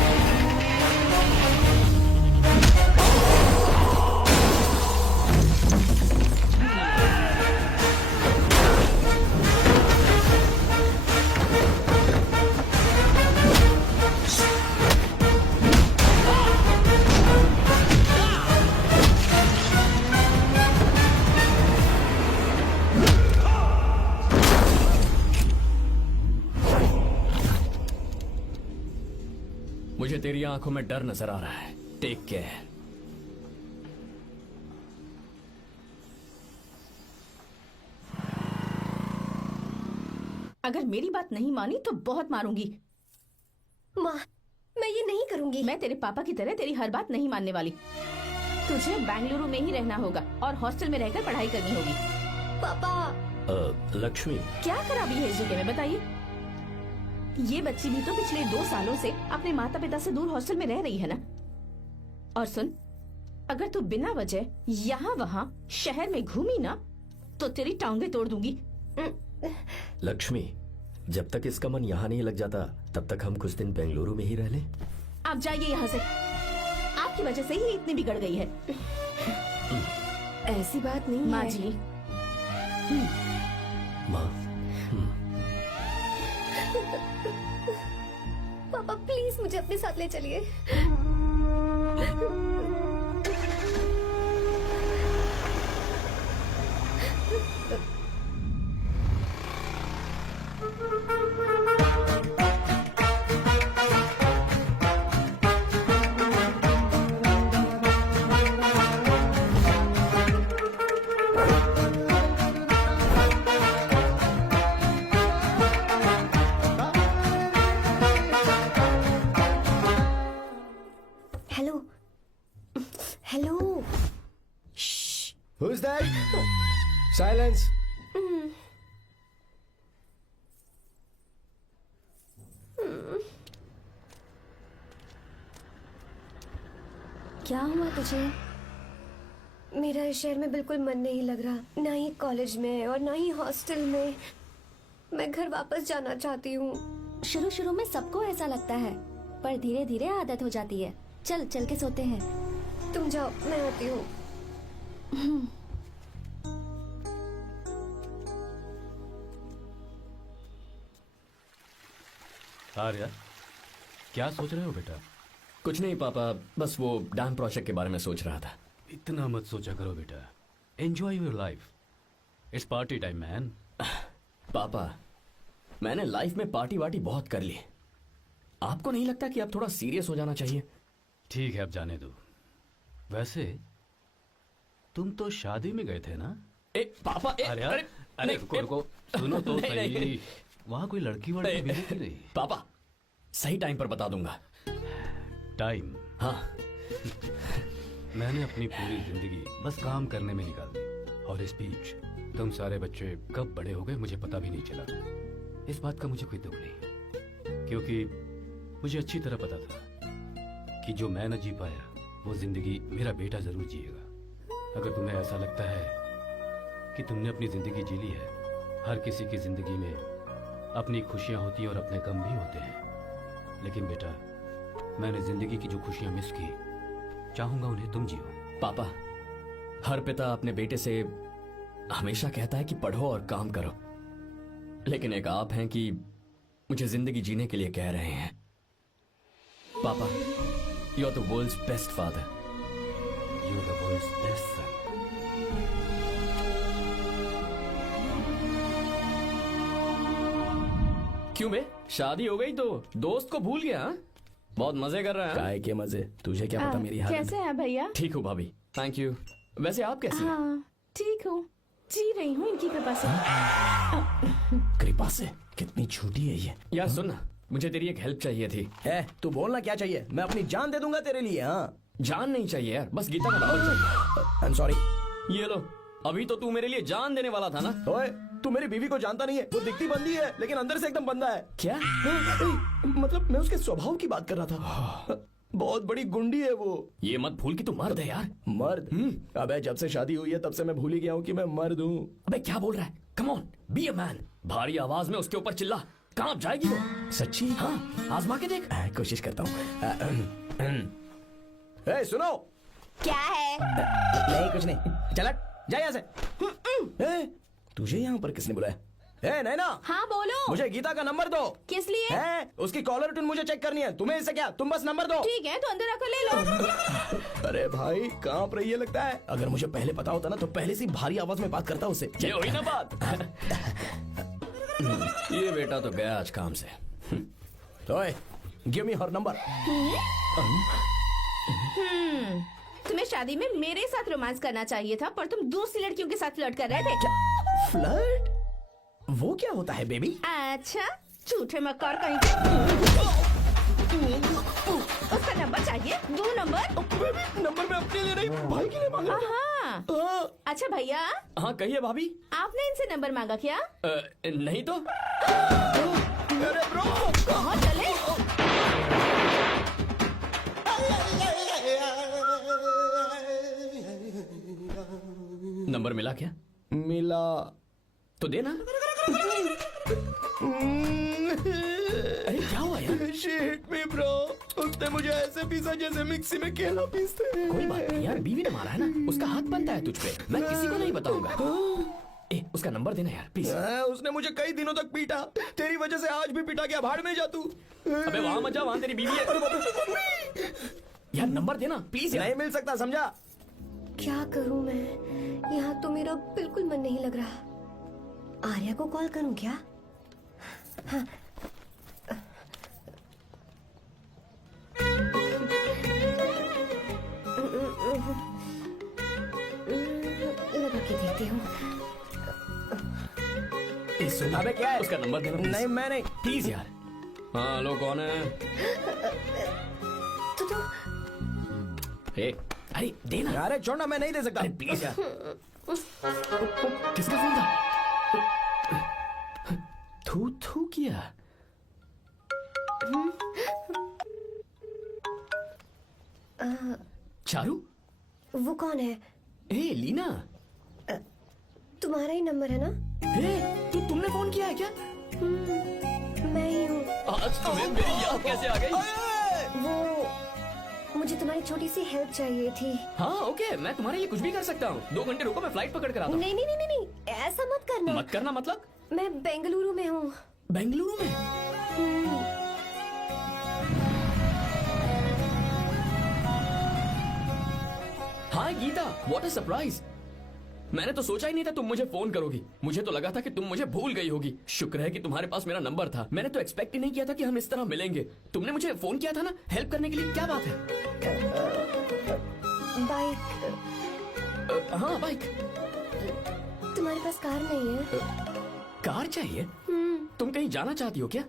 मुझे तेरी आंखों में डर नजर आ रहा है। Take care. अगर मेरी बात नहीं मानी तो बहुत मारूंगी। माँ, मैं ये नहीं करूंगी। मैं तेरे पापा की तरह तेरी हर बात नहीं मानने वाली। तुझे बेंगलुरु में ही रहना होगा और हॉस्टल में रहकर पढ़ाई करनी होगी। पापा। लक्ष्मी, क्या खराबी है इस जगह में बताइए? ये बच्ची भी तो पिछले 2 सालों से अपने माता पिता से दूर हॉस्टल में रह रही है ना। और सुन, अगर तू बिना वजह यहाँ वहाँ शहर में घूमी ना तो तेरी टांगे तोड़ दूंगी। लक्ष्मी, जब तक इसका मन यहाँ नहीं लग जाता तब तक हम कुछ दिन बेंगलुरु में ही रह लें। आप जाइए यहाँ से। आपकी वजह से ही इतनी बिगड़ गई है। ऐसी बात नहीं माँ है। जी, माँ, पापा प्लीज मुझे अपने साथ ले चलिए। Hello, hello. Who's that? Silence. क्या हुआ तुझे? मेरा इस शहर में बिल्कुल मन नहीं लग रहा, ना ही कॉलेज में और ना ही हॉस्टल में। मैं घर वापस जाना चाहती हूँ। शुरू शुरू में सबको ऐसा लगता है, पर धीरे धीरे आदत हो जाती है। चल चल के सोते हैं। तुम जाओ, मैं आती हूँ। आर्या, क्या सोच रहे हो बेटा? कुछ नहीं पापा, बस वो डैम प्रोजेक्ट के बारे में सोच रहा था। इतना मत सोचा करो बेटा। Enjoy your life. It's party time man. पापा, मैंने लाइफ में पार्टी वार्टी बहुत कर ली। आपको नहीं लगता कि अब थोड़ा सीरियस हो जाना चाहिए? ठीक है, अब जाने दो। वैसे तुम तो शादी में गए थे ना? पापा, अरे रुको रुको, सुनो तो सही। वहाँ कोई लड़की वड़की मिली कि नहीं? पापा, सही टाइम पर बता दूंगा। टाइम? हाँ। मैंने अपनी पूरी जिंदगी बस काम करने में निकाल दी। और इस बीच तुम सारे बच्चे कब बड़े हो गए मुझे पता भी नहीं चला। इस बात का मुझे कोई दुख नहीं, क्योंकि मुझे अच्छी तरह पता था कि जो मैं न जी पाया वो जिंदगी मेरा बेटा जरूर जिएगा। अगर तुम्हें ऐसा लगता है कि तुमने अपनी जिंदगी जी ली है, हर किसी की जिंदगी में अपनी खुशियां होती हैं और अपने गम भी होते हैं, लेकिन बेटा मैंने जिंदगी की जो खुशियां मिस की, चाहूंगा उन्हें तुम जियो। पापा, हर पिता अपने बेटे से हमेशा कहता है कि पढ़ो और काम करो, लेकिन एक आप हैं कि मुझे जिंदगी जीने के लिए कह रहे हैं। पापा, you are the world's best father. You are the world's best son. क्यों बे, शादी हो गई तो दोस्त को भूल गया? हाँ? बहुत मजे कर रहा है। काय के मजे, तुझे क्या पता मेरी हालत। कैसे हैं भैया? ठीक हूँ भाभी, थैंक यू। वैसे आप कैसी हैं? हाँ ठीक हूँ, जी रही हूँ इनकी कृपा से। कृपा से? कितनी झूठी है ये। यार सुन ना, मुझे तेरी एक हेल्प चाहिए थी। है तू बोलना क्या चाहिए, मैं अपनी जान दे दूंगा तेरे लिए। हाँ जान नहीं चाहिए यार, बस गीता का नंबर चाहिए। I am sorry. ये लो, अभी तो तू मेरे लिए जान देने वाला था ना। ओए तू मेरी बीवी को जानता नहीं है, वो दिखती बंदी है लेकिन अंदर से एकदम बंदा है। क्या? मतलब मैं उसके स्वभाव की बात कर रहा था। बहुत बड़ी गुंडी है वो। ये मत भूल कि तू मर्द है यार। मर्द? अबे जब से शादी हुई है तब से मैं भूल ही गया हूँ कि मैं मर्द हूँ। अबे क्या बोल रहा है? Come on, be a man. भारी आवाज में उसके ऊपर चिल्ला, कहाँ जाएगी वो? सच्ची? हाँ, आजमा के देख। कोशिश करता हूँ। ए सुनो। क्या है? नहीं कुछ नहीं, चल जा यहाँ से। तुझे यहाँ पर किसने बुलाया? ए नैना। हाँ बोलो। मुझे गीता का नंबर दो। किस लिए? है उसकी कॉलर ट्यून मुझे चेक करनी है, तुम्हें इससे क्या, तुम बस नंबर दो। ठीक है तो अंदर आकर ले लो। अरे भाई कांप रही है लगता है। अगर मुझे पहले पता होता ना तो पहले से भारी आवाज में बात करता उससे। ये हुई ना बात। ये बेटा तो गया आज काम से। ओए गिव मी हर नंबर। तुम्हें शादी में मेरे साथ रोमांस करना चाहिए था, पर तुम दूसरी लड़कियों के साथ फ्लर्ट कर रहे थे। फ्लर्ट? वो क्या होता है बेबी? अच्छा, झूठे मक्कार कहीं के। उसका नंबर चाहिए? दो नंबर। नंबर मैं अपने लिए नहीं भाई के लिए मांगा। हाँ। अच्छा भैया। हाँ कहिए भाभी। आपने इनसे नंबर मांगा क्या? नहीं तो। अरे ब्रो कहाँ चले? नंबर मिला क्या? मिला तो देना। अरे क्या हुआ यार? शिट मी ब्रो, उसने मुझे ऐसे पीसा जैसे मिक्सी में केला पीसते हैं। कोई बात नहीं यार, बीवी ने मारा है ना, उसका हाथ बनता है तुझ पे। मैं किसी को नहीं बताऊंगा। उसका नंबर देना यार प्लीज। उसने मुझे कई दिनों तक पीटा, तेरी वजह से आज भी पीटा गया। भाड़ में जा तू। अबे वहां मत जा, वहां तेरी बीवी है। यार नंबर देना प्लीज। नहीं मिल सकता, समझा? क्या करूं मैं, यहाँ तो मेरा बिल्कुल मन नहीं लग रहा। आर्या को कॉल करूं क्या? हाँ। लगा के देखती हूँ। अबे क्या है? उसका नंबर देना नहीं मैं नहीं। प्लीज यार। हाँ लो, कौन है? तो अरे देना। अरे छोड़ना, मैं नहीं दे सकता। अरे प्लीज यार। किसका फोन था? थू थू किया। चारू? वो कौन है? ए लीना। तुम्हारा ही नंबर है ना? तुमने फोन किया है क्या? मैं ही हूँ। आज तुम्हें मेरी याद कैसे आ गई? वो मुझे तुम्हारी छोटी सी हेल्प चाहिए थी। हाँ ओके, मैं तुम्हारे लिए कुछ भी कर सकता हूँ। 2 घंटे रुको, मैं फ्लाइट पकड़ कर आता हूँ। नहीं नहीं नहीं नहीं नहीं, ऐसा मत करना। मत करना मतलब? मैं बेंगलुरु में हूँ। बेंगलुरु में? हाय गीता, व्हाट अ सरप्राइज। मैंने तो सोचा ही नहीं था तुम मुझे फोन करोगी। मुझे तो लगा था कि तुम मुझे भूल गई होगी। शुक्र है कि तुम्हारे पास मेरा नंबर था। मैंने तो एक्सपेक्ट ही नहीं किया था कि हम इस तरह मिलेंगे। तुमने मुझे फोन किया था ना हेल्प करने के लिए, क्या बात है? बाइक। हाँ बाइक। तुम्हारे पास कार नहीं है? कार चाहिए? तुम कहीं जाना चाहती हो क्या?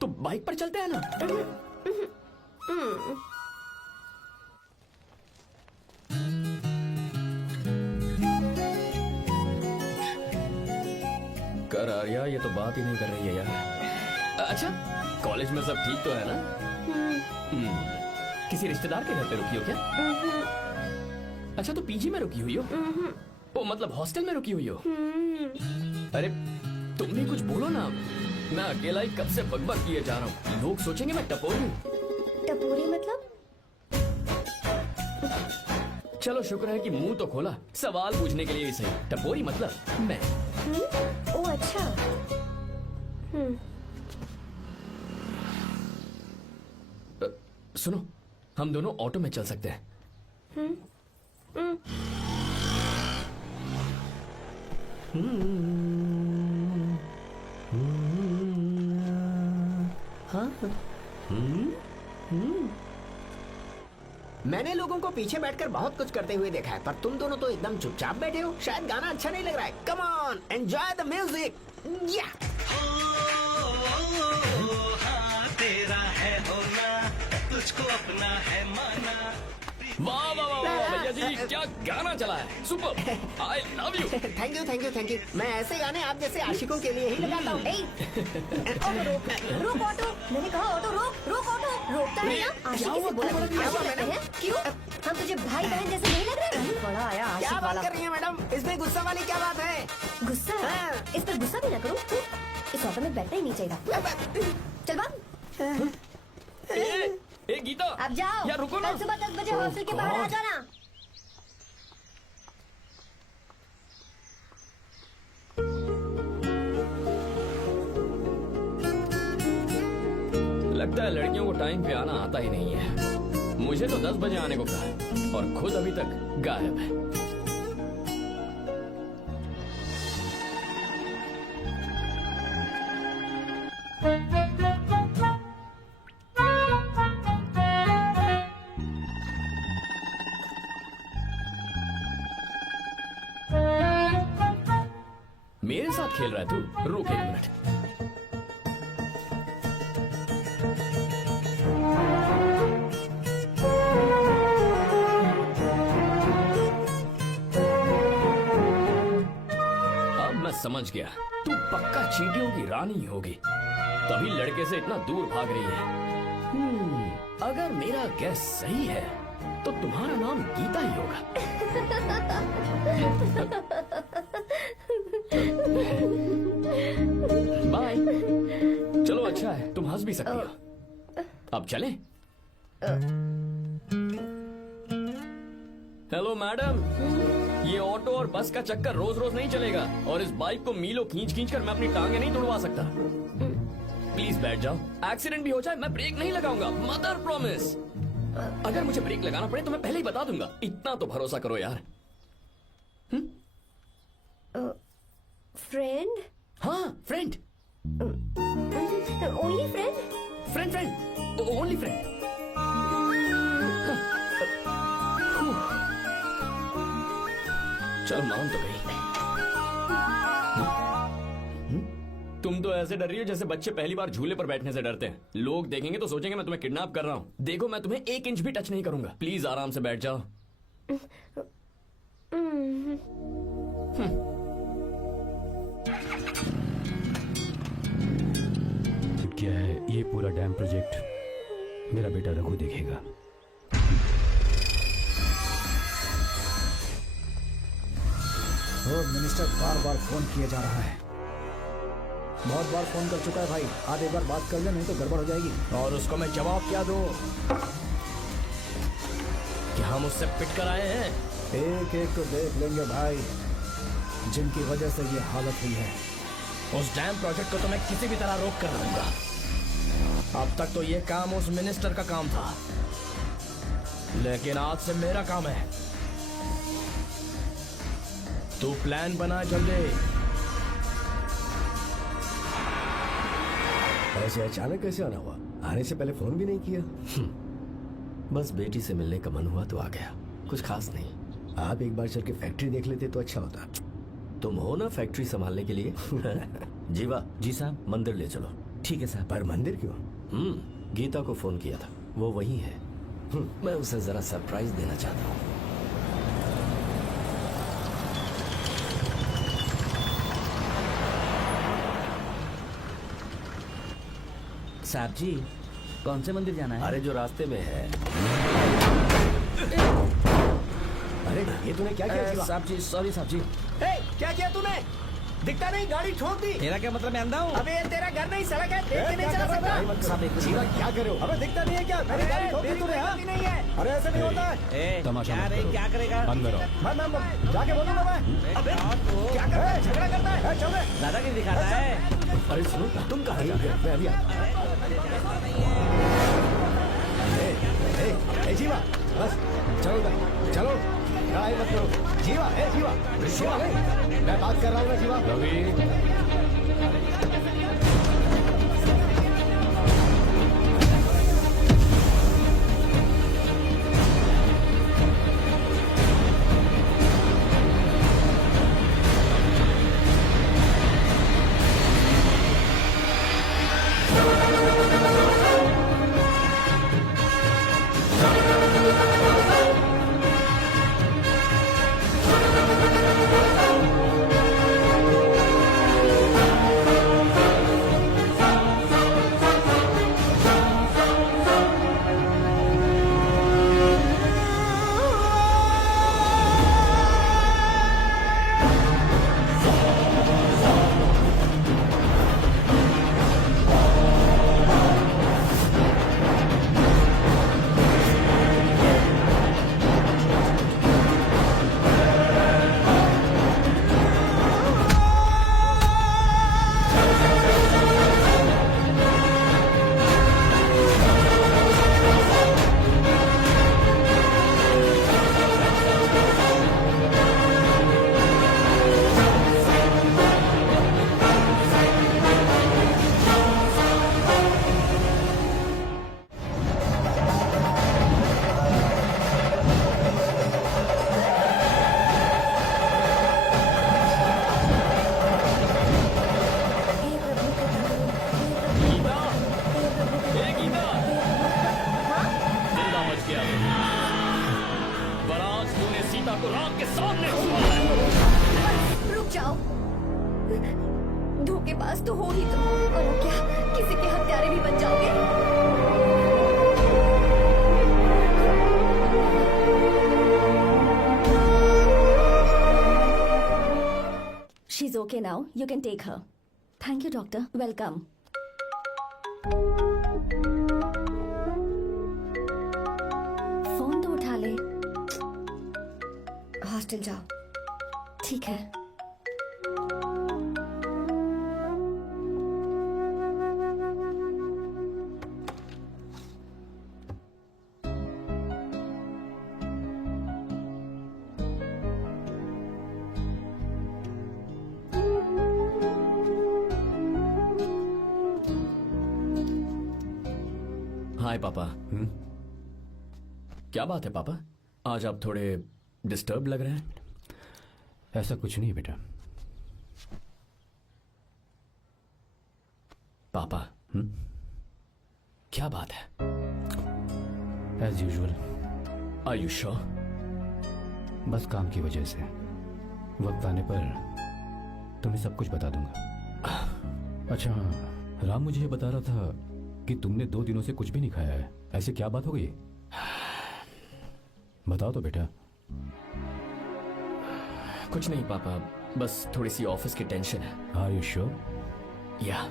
तो बाइक पर चलते हैं ना। कर आर्या, ये तो बात ही नहीं कर रही है यार। अच्छा, कॉलेज में सब ठीक तो है ना? किसी रिश्तेदार के घर पे रुकी हो क्या? अच्छा, तो पीजी में रुकी हुई हो? ओ मतलब हॉस्टल में रुकी हुई हो? अरे तुम भी कुछ बोलो ना, मैं अकेला ही कब से बकबक किए जा रहा हूँ। लोग सोचेंगे मैं टपोरी हूँ। टपोरी मतलब? चलो शुक्र है कि मुंह तो खोला, सवाल पूछने के लिए भी सही। टपोरी मतलब मैं। ओ अच्छा। सुनो, हम दोनों ऑटो में चल सकते हैं। मैंने लोगों को पीछे बैठकर बहुत कुछ करते हुए देखा है, पर तुम दोनों तो एकदम चुपचाप बैठे हो। शायद गाना अच्छा नहीं लग रहा है। Come on, enjoy the music. या तेरा है होना, तुझको अपना है माना। वाह वाह वाह वाह भैया जी, क्या गाना चला है, super. I love you. Thank you thank you thank you. मैं ऐसे गाने आप जैसे आशिकों के लिए ही लगाता हूँ। ऑटो रोक, रोक ऑटो। मैंने कहा ऑटो रोक, रोक ऑटो। रोकता है ना? आशिकी से बोला था, क्या हुआ आशिक मैडम? है? क्यों? हम तुझे भाई बहन जैसे नहीं लग रहे? बड़ा आया क्या आशिक बात वाला। कर रही है मैडम? इसमें गुस्सा वाली क्या बात है? गुस्सा? हाँ। इस पर गुस्सा भी ना करो। इस ऑटो में बैठना ही नहीं चाहिए। चल भाग। ए गीता, अब जाओ। यार रुको ना। कल सुबह 10 बजे हॉस्टल के बाहर आ जाना। लगता है लड़कियों को टाइम पे आना आता ही नहीं है। मुझे तो 10 बजे आने को कहा है और खुद अभी तक गायब है। मेरे साथ खेल रहा है तू? रुक एक मिनट। अब मैं समझ गया, तू पक्का चींटियों की रानी होगी, तभी लड़के से इतना दूर भाग रही है। अगर मेरा गैस सही है तो तुम्हारा नाम गीता ही होगा। बाय। चलो अच्छा है, तुम हंस भी सकती हो। अब चलें? हेलो मैडम, ये ऑटो और बस का चक्कर रोज रोज नहीं चलेगा, और इस बाइक को मीलों खींच खींच कर मैं अपनी टांगे नहीं तुड़वा सकता। प्लीज बैठ जाओ। एक्सीडेंट भी हो जाए मैं ब्रेक नहीं लगाऊंगा, मदर प्रॉमिस। अगर मुझे ब्रेक लगाना पड़े तो मैं पहले ही बता दूंगा। इतना तो भरोसा करो यार। फ्रेंड? हाँ friend. Only friend? Friend friend, only friend. चल मान तो गई। तुम तो ऐसे डर रही हो जैसे बच्चे पहली बार झूले पर बैठने से डरते हैं। लोग देखेंगे तो सोचेंगे मैं तुम्हें किडनैप कर रहा हूँ। देखो मैं तुम्हें 1 इंच भी टच नहीं करूंगा। प्लीज आराम से बैठ जाओ। क्या है ये पूरा डैम प्रोजेक्ट मेरा बेटा रघु देखेगा। होम मिनिस्टर बार बार फोन किया जा रहा है। बहुत बार फोन कर चुका है भाई। आज एक बार बात कर ले, नहीं तो गड़बड़ हो जाएगी। और उसको मैं जवाब क्या दूं? क्या हम उससे पिट कर आए हैं? एक एक को देख लेंगे भाई, जिनकी वजह से ये हालत हुई है। उस डैम प्रोजेक्ट को तो मैं किसी भी तरह रोक कर रहूंगा। अब तक तो ये काम उस मिनिस्टर का काम था, लेकिन आज से मेरा काम है। तू प्लान बना जल्दी। ऐसे अचानक कैसे आना हुआ? आने से पहले फोन भी नहीं किया? बस बेटी से मिलने का मन हुआ तो आ गया, कुछ खास नहीं। आप एक बार चल के फैक्ट्री देख लेते तो अच्छा होता। तुम हो ना फैक्ट्री संभालने के लिए। जीवा जी साहब। मंदिर ले चलो। ठीक है साहब। पर मंदिर क्यों? गीता को फोन किया था, वो वही है। मैं उसे जरा सरप्राइज देना चाहता हूँ। साहब जी, कौन से मंदिर जाना है? अरे जो रास्ते में है। अरे ये तूने क्या किया शिवा? साहब जी, सॉरी साहब जी। क्या किया तूने? दिखता नहीं, गाड़ी ठोक दी। मेरा क्या मतलब, मैं अंधा हूँ? अबे ये तेरा घर नहीं, सड़क है, देख के नहीं चला सकता। शिवा क्या करे हो? अबे दिखता नहीं है क्या? मेरी गाड़ी ठोक दी तूने, हाँ? नहीं है। अरे ऐसे नहीं होता है। तमाशा क्या मत रे, करो। क्या करेगा? अंदर आओ। मैं जाके बोलूंगा मैं। अबे क्या कर रहा है? झगड़ा करना है? चल रे। दादागिरी दिखा रहा है। अरे सुनो, तुम कहाँ जा रहे हो? मैं अभी जीवा, बस चलो इधर, चलो लड़ाई मत करो। जीवा, जीवा, शिवा, मैं बात कर रहा हूँ ना जीवा। रवि, रुक जाओ, धोखेबाज तो हो ही तुम, और अब क्या किसी के हत्यारे भी बन जाओगे? She's okay now. You can take her. Thank you, doctor. Welcome. Phone तो उठा ले। हॉस्टल जाओ। ठीक है। हाय पापा। क्या बात है पापा, आज आप थोड़े डिस्टर्ब लग रहे हैं। ऐसा कुछ नहीं बेटा। पापा क्या बात है? As usual. Are you sure? बस काम की वजह से वक्त आने पर तुम्हें सब कुछ बता दूंगा। अच्छा हाँ, राम मुझे ये बता रहा था कि तुमने 2 दिनों से कुछ भी नहीं खाया है। ऐसे क्या बात हो गई? बताओ तो बेटा। कुछ नहीं पापा, बस थोड़ी सी ऑफिस की टेंशन है। Are you sure? या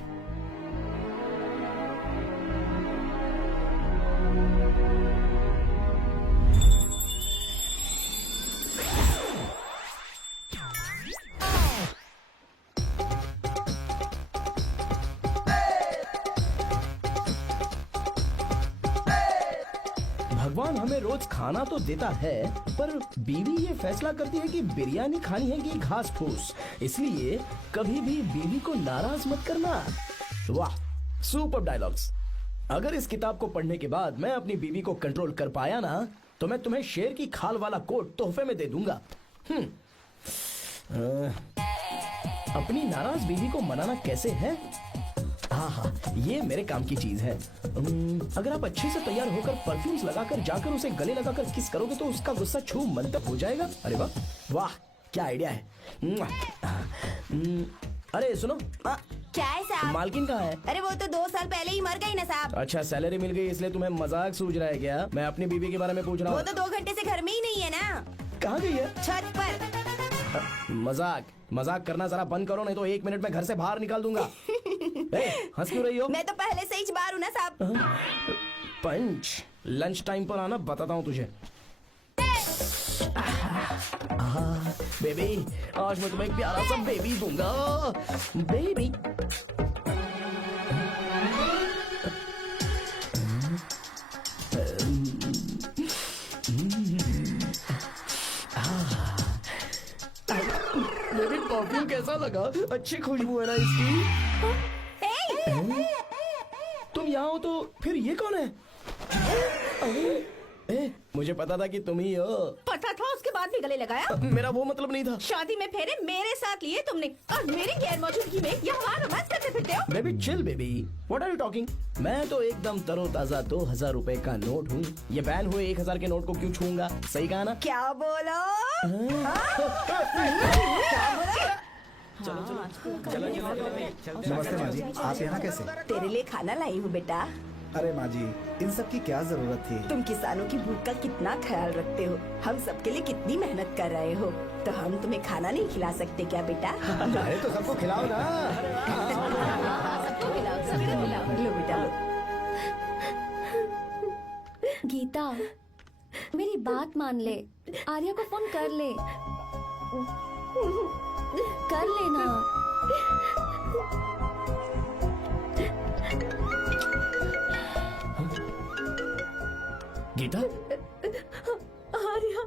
भगवान हमें रोज खाना तो देता है, पर बीवी ये फैसला करती है कि बिरयानी खानी है कि घास फूस। इसलिए कभी भी बीवी को नाराज मत करना। वाह, सुपर डायलॉग्स। अगर इस किताब को पढ़ने के बाद मैं अपनी बीवी को कंट्रोल कर पाया ना, तो मैं तुम्हें शेर की खाल वाला कोट तोहफे में दे दूंगा। अपनी नाराज बीवी को मनाना कैसे है? हाँ, ये मेरे काम की चीज है। अगर आप अच्छे से तैयार होकर परफ्यूम्स लगाकर जाकर उसे गले लगाकर किस करोगे तो उसका गुस्सा छू मंतक हो जाएगा। अरे वाह वाह, क्या आइडिया है। अरे सुनो, क्या है साहब? मालकिन कहाँ है? अरे वो तो 2 साल पहले ही मर गई ना साहब। अच्छा, सैलरी मिल गई इसलिए तुम्हें मजाक सूझ रहा है क्या? मैं अपनी बीवी के बारे में पूछ रहा वो हूँ। तो 2 घंटे से घर में ही नहीं है ना, कहाँ गई है? छत पर। मजाक करना जरा बंद करो, नहीं तो 1 मिनट में घर से बाहर निकाल दूंगा। हंस क्यों रही हो? मैं तो पहले से ही बाहर हूँ ना साहब। पंच, लंच टाइम पर आना, बताता हूँ तुझे। बेबी, आज मैं तुम्हें एक प्यारा सा बेबी दूंगा। बेबी। बेबी, परफ्यूम कैसा लगा? अच्छी खुशबू है ना इसकी? तुम यहाँ हो तो फिर ये कौन है? मुझे पता था कि तुम ही हो। पता था, उसके बाद भी गले लगाया? मेरा वो मतलब नहीं था। शादी में फेरे मेरे साथ लिए तुमने और मेरी गैर मौजूदगी में यहाँ रोमांस करते फिरते हो। Baby chill baby, what are you talking? मैं तो एकदम तरोताजा 2000 रुपए का नोट हूँ। ये बैन हुए 1000 के नोट को क्यों छूंगा? सही कहा ना? क्या बोलो? नमस्ते माँ जी, आप यहाँ कैसे? तेरे लिए खाना लाई हूँ बेटा। अरे माँ जी, इन सब की क्या जरूरत थी? तुम किसानों की भूख का कितना ख्याल रखते हो, हम सबके लिए कितनी मेहनत कर रहे हो, तो हम तुम्हें खाना नहीं खिला सकते क्या बेटा? अरे तो सबको खिलाओ ना। लो बेटा लो। गीता, मेरी बात मान ले, आर्या को फोन कर ले, कर लेना। गीता, आर्या,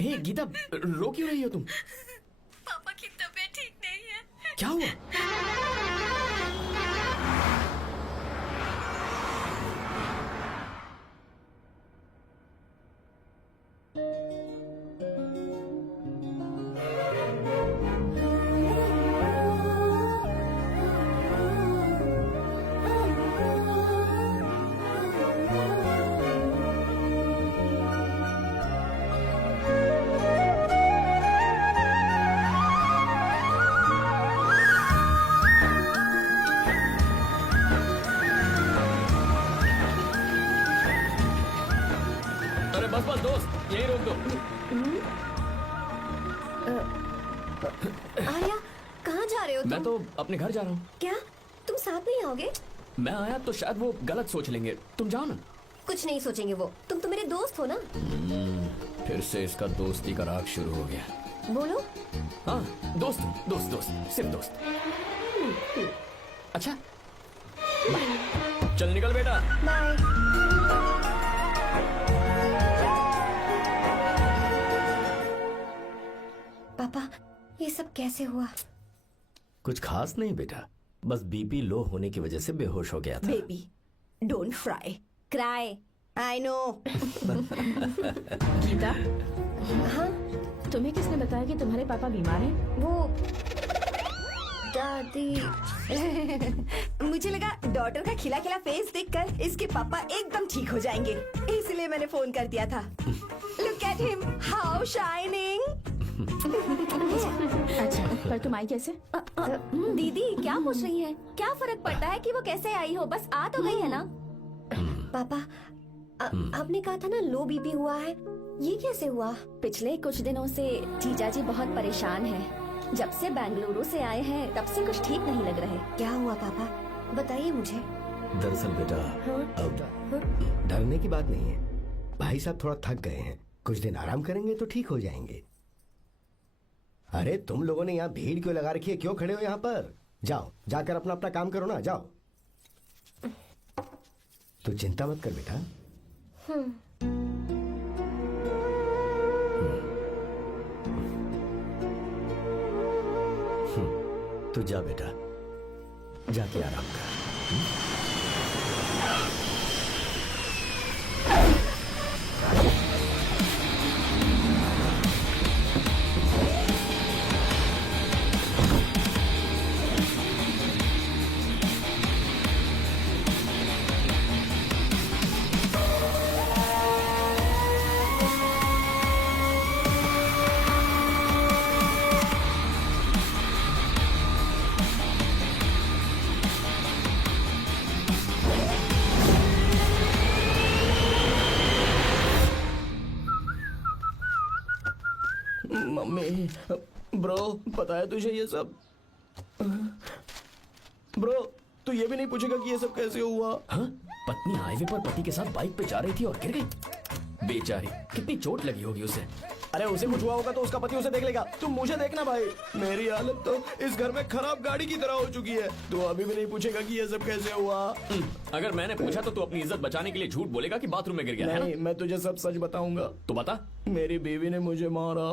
हे गीता, रो क्यों रही हो तुम? पापा की तबीयत ठीक नहीं है। क्या हुआ? अरे बस बस दोस्त, यही रोक दो। आर्या, कहाँ जा रहे हो मैं तुम? तो अपने घर जा रहा हूँ। क्या तुम साथ नहीं आओगे? मैं आया तो शायद वो गलत सोच लेंगे, तुम जाओ ना। कुछ नहीं सोचेंगे वो, तुम तो मेरे दोस्त हो ना। फिर से इसका दोस्ती का राग शुरू हो गया। बोलो। हाँ, दोस्त दोस्त दोस्त, सिर्फ दोस्त। अच्छा, बाय। चल निकल बेटा। बाय। पापा, ये सब कैसे हुआ? कुछ खास नहीं बेटा, बस बीपी लो होने की वजह से बेहोश हो गया था। Baby, don't fry, cry. I know. Geeta, हाँ, तुम्हें किसने बताया कि तुम्हारे पापा बीमार हैं? वो दादी। मुझे लगा डॉटर का खिला खिला फेस देखकर इसके पापा एकदम ठीक हो जाएंगे, इसलिए मैंने फोन कर दिया था। Look at him, how shining. अच्छा, पर तुम आई कैसे? दीदी क्या पूछ रही है? क्या फर्क पड़ता है कि वो कैसे आई हो, बस आ तो गई है ना। पापा, आपने कहा था ना लो बीपी हुआ है, ये कैसे हुआ? पिछले कुछ दिनों से जीजा जी बहुत परेशान हैं। जब से बेंगलुरु से आए हैं तब से कुछ ठीक नहीं लग रहे। क्या हुआ पापा, बताइए मुझे। दरअसल बेटा, अब डरने की बात नहीं है। भाई साहब थोड़ा थक गए हैं, कुछ दिन आराम करेंगे तो ठीक हो जाएंगे। अरे तुम लोगों ने यहाँ भीड़ क्यों लगा रखी है? क्यों खड़े हो यहाँ पर? जाओ, जाकर अपना अपना काम करो ना, जाओ। तू चिंता मत कर बेटा। तू जा बेटा, जाके आराम कर। पता है तुझे ये सब? ब्रो, तू ये भी नहीं पूछेगा कि ये सब कैसे हुआ? हाँ? पत्नी हाईवे पर पति के साथ बाइक पे जा रही थी और गिर गई। बेचारी, कितनी चोट लगी होगी उसे। अरे उसे कुछ हुआ होगा तो उसका पति उसे देख लेगा, तुम मुझे देखना भाई। मेरी हालत तो इस घर में खराब गाड़ी की तरह हो चुकी है। तू अभी भी नहीं पूछेगा कि ये सब कैसे हुआ? अगर मैंने पूछा तो तू अपनी इज्जत बचाने के लिए झूठ बोलेगा कि बाथरूम में गिर गया है नहीं, मैं तुझे सब सच बताऊंगा। तो बता। मेरी बीवी ने मुझे मारा।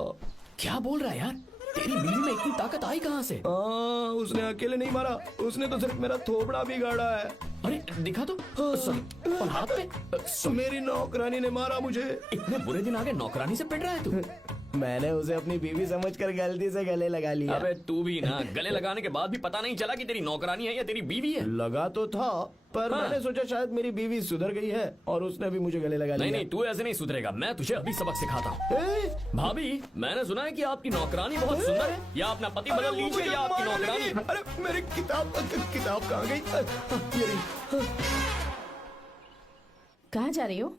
क्या बोल रहा है यार? तेरी बीवी में इतनी ताकत आई कहाँ से? उसने अकेले नहीं मारा, उसने तो सिर्फ मेरा थोपड़ा बिगाड़ा है। अरे दिखा तो। सॉरी, और हाथ पे? मेरी नौकरानी ने मारा मुझे। इतने बुरे दिन आ गए, नौकरानी से पिट रहा है तू? मैंने उसे अपनी बीवी समझकर गलती से गले लगा लिया। अबे तू भी ना, गले लगाने के बाद भी पता नहीं चला कि तेरी नौकरानी है या तेरी बीवी है। लगा तो था, पर मैंने सोचा शायद मेरी बीवी सुधर गई है और उसने भी मुझे गले लगा लिया। नहीं नहीं, तू ऐसे नहीं सुधरेगा। मैं तुझे अभी सबक सिखाता हूँ। भाभी, मैंने सुना है कि आपकी नौकरानी बहुत सुंदर है। या अपना पति बदल लीजिए या आपकी नौकरानी। अरे मेरी किताब कहाँ गई? कहाँ जा रही हो?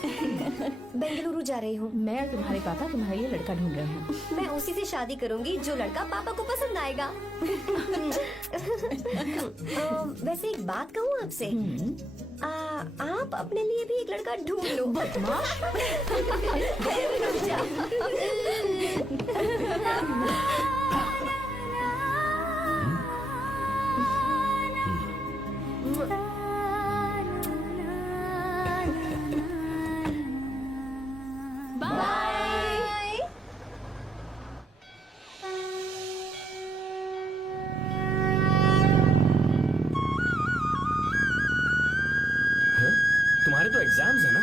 बेंगलुरु जा रही हूँ। मैं और तुम्हारे पापा तुम्हारे लिए लड़का ढूंढ रहे हैं। मैं उसी से शादी करूंगी जो लड़का पापा को पसंद आएगा। वैसे एक बात कहूँ आपसे, आप अपने लिए भी एक लड़का ढूंढ लो। तुम्हारे तो एग्जाम्स है ना?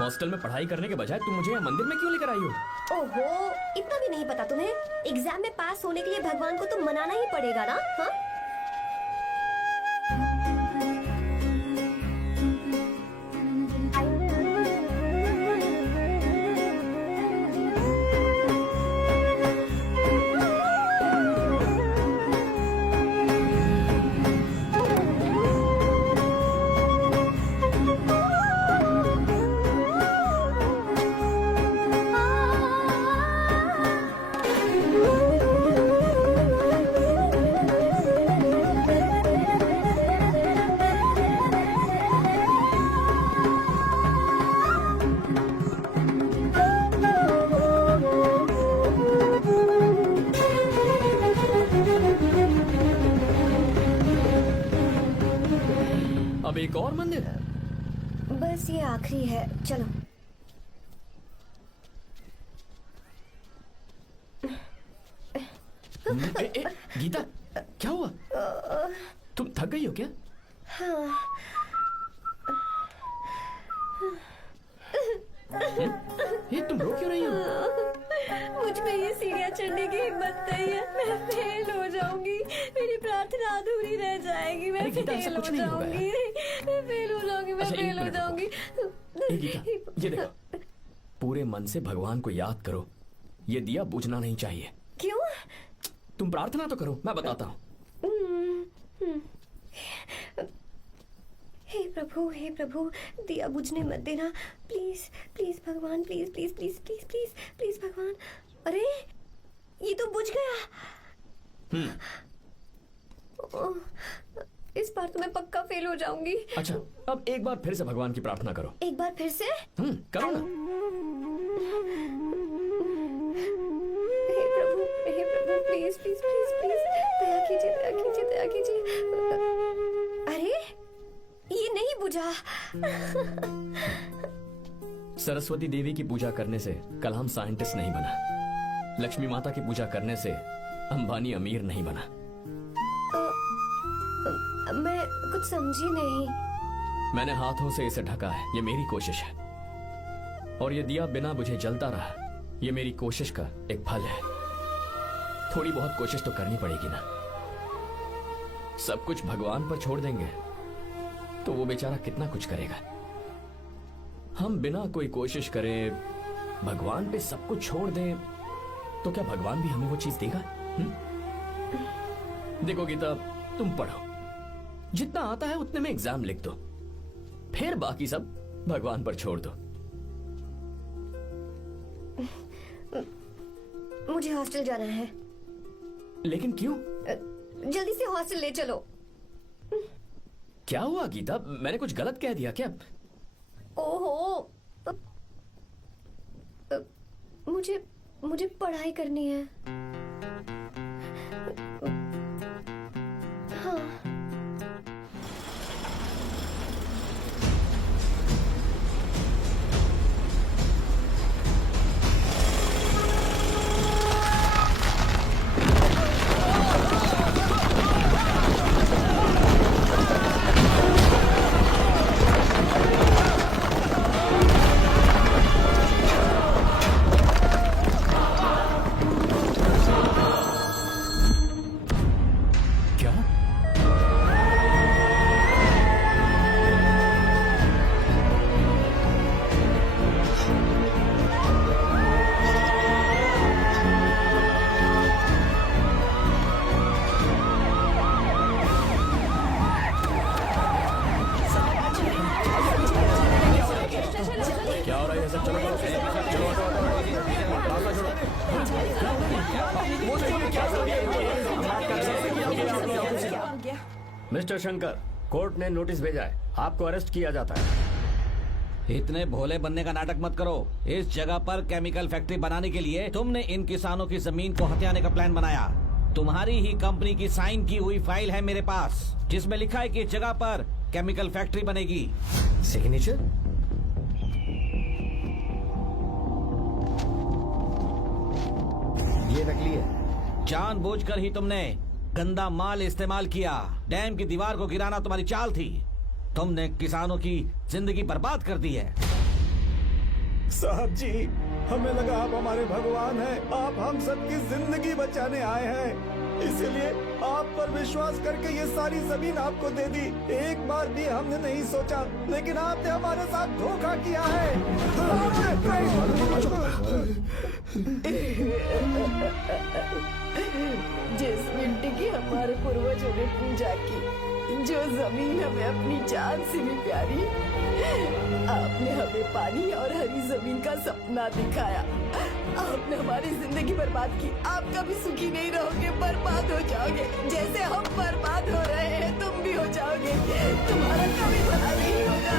हॉस्टल में पढ़ाई करने के बजाय तुम मुझे यहाँ मंदिर में क्यों लेकर आई हो? ओहो, इतना भी नहीं पता तुम्हें? एग्जाम में पास होने के लिए भगवान को तो मनाना ही पड़ेगा ना? हाँ? अब एक और मंदिर? बस ये आखिरी है, चलो। गीता, क्या हुआ? तुम थक गई हो क्या? हाँ। ये तुम रो क्यों रही हो? मुझ में ये सीढ़ियाँ चढ़ने की हिम्मत नहीं है। मैं फेल हो जाऊंगी, मेरी प्रार्थना अधूरी रह जाएगी। मैं फेल हो जाऊंगी, मैं फेल हो जाऊंगी, मैं फेल हो जाऊंगी। गीता, ये देखो, पूरे मन से भगवान को याद करो। ये दिया बुझना नहीं चाहिए। क्यों? तुम प्रार्थना तो करो, मैं बताता हूँ। हे प्रभु, दिया बुझने मत देना, प्लीज प्लीज भगवान, please please please please please please भगवान। अरे ये तो बुझ गया। इस बार तो मैं पक्का फेल हो जाऊंगी। अच्छा, अब एक बार फिर से भगवान की प्रार्थना करो। एक बार फिर से? करो ना। हे प्रभु प्लीज प्लीज प्लीज प्लीज दया कीजिए, दया कीजिए, दया कीजिए। अरे ये नहीं बुझा। सरस्वती देवी की पूजा करने से कलाम साइंटिस्ट नहीं बना। लक्ष्मी माता की पूजा करने से अंबानी अमीर नहीं बना। मैं कुछ समझी नहीं। मैंने हाथों से इसे ढका है, ये मेरी कोशिश है। और ये दिया बिना बुझे जलता रहा, ये मेरी कोशिश का एक फल है। थोड़ी बहुत कोशिश तो करनी पड़ेगी ना। सब कुछ भगवान पर छोड़ देंगे तो वो बेचारा कितना कुछ करेगा। हम बिना कोई कोशिश करे भगवान पे सब कुछ छोड़ दें तो क्या भगवान भी हमें वो चीज देगा? देखो गीता, तुम पढ़ो, जितना आता है उतने में एग्जाम लिख दो, फिर बाकी सब भगवान पर छोड़ दो। मुझे हॉस्टल जाना है। लेकिन क्यों? जल्दी से हॉस्टल ले चलो। क्या हुआ गीता? मैंने कुछ गलत कह दिया क्या? ओहो, मुझे पढ़ाई करनी है। हाँ। क्या हो रहा है? सब चलो चलो मिस्टर शंकर, कोर्ट ने नोटिस भेजा है, आपको अरेस्ट किया जाता है। इतने भोले बनने का नाटक मत करो। इस जगह पर केमिकल फैक्ट्री बनाने के लिए तुमने इन किसानों की जमीन को हथियाने का प्लान बनाया। तुम्हारी ही कंपनी की साइन की हुई फाइल है मेरे पास, जिसमें लिखा है कि इस जगह पर केमिकल फैक्ट्री बनेगी। सिग्नेचर? ये नकली है। जानबूझकर ही तुमने गंदा माल इस्तेमाल किया। डैम की दीवार को गिराना तुम्हारी चाल थी। तुमने किसानों की जिंदगी बर्बाद कर दी है। साहब जी, हमें लगा आप हमारे भगवान हैं, आप हम सबकी जिंदगी बचाने आए हैं, इसीलिए आप पर विश्वास करके ये सारी जमीन आपको दे दी। एक बार भी हमने नहीं सोचा, लेकिन आपने हमारे साथ धोखा किया है। जिस मिट्टी की हमारे पूर्वजों ने पूजा की, जो जमीन हमें अपनी जान से भी प्यारी, आपने हमें पानी और हरी जमीन का सपना दिखाया। आपने हमारी जिंदगी बर्बाद की। आप कभी सुखी नहीं रहोगे, बर्बाद हो जाओगे। जैसे हम बर्बाद हो रहे हैं तुम भी हो जाओगे। तुम्हारा कभी भला नहीं होगा।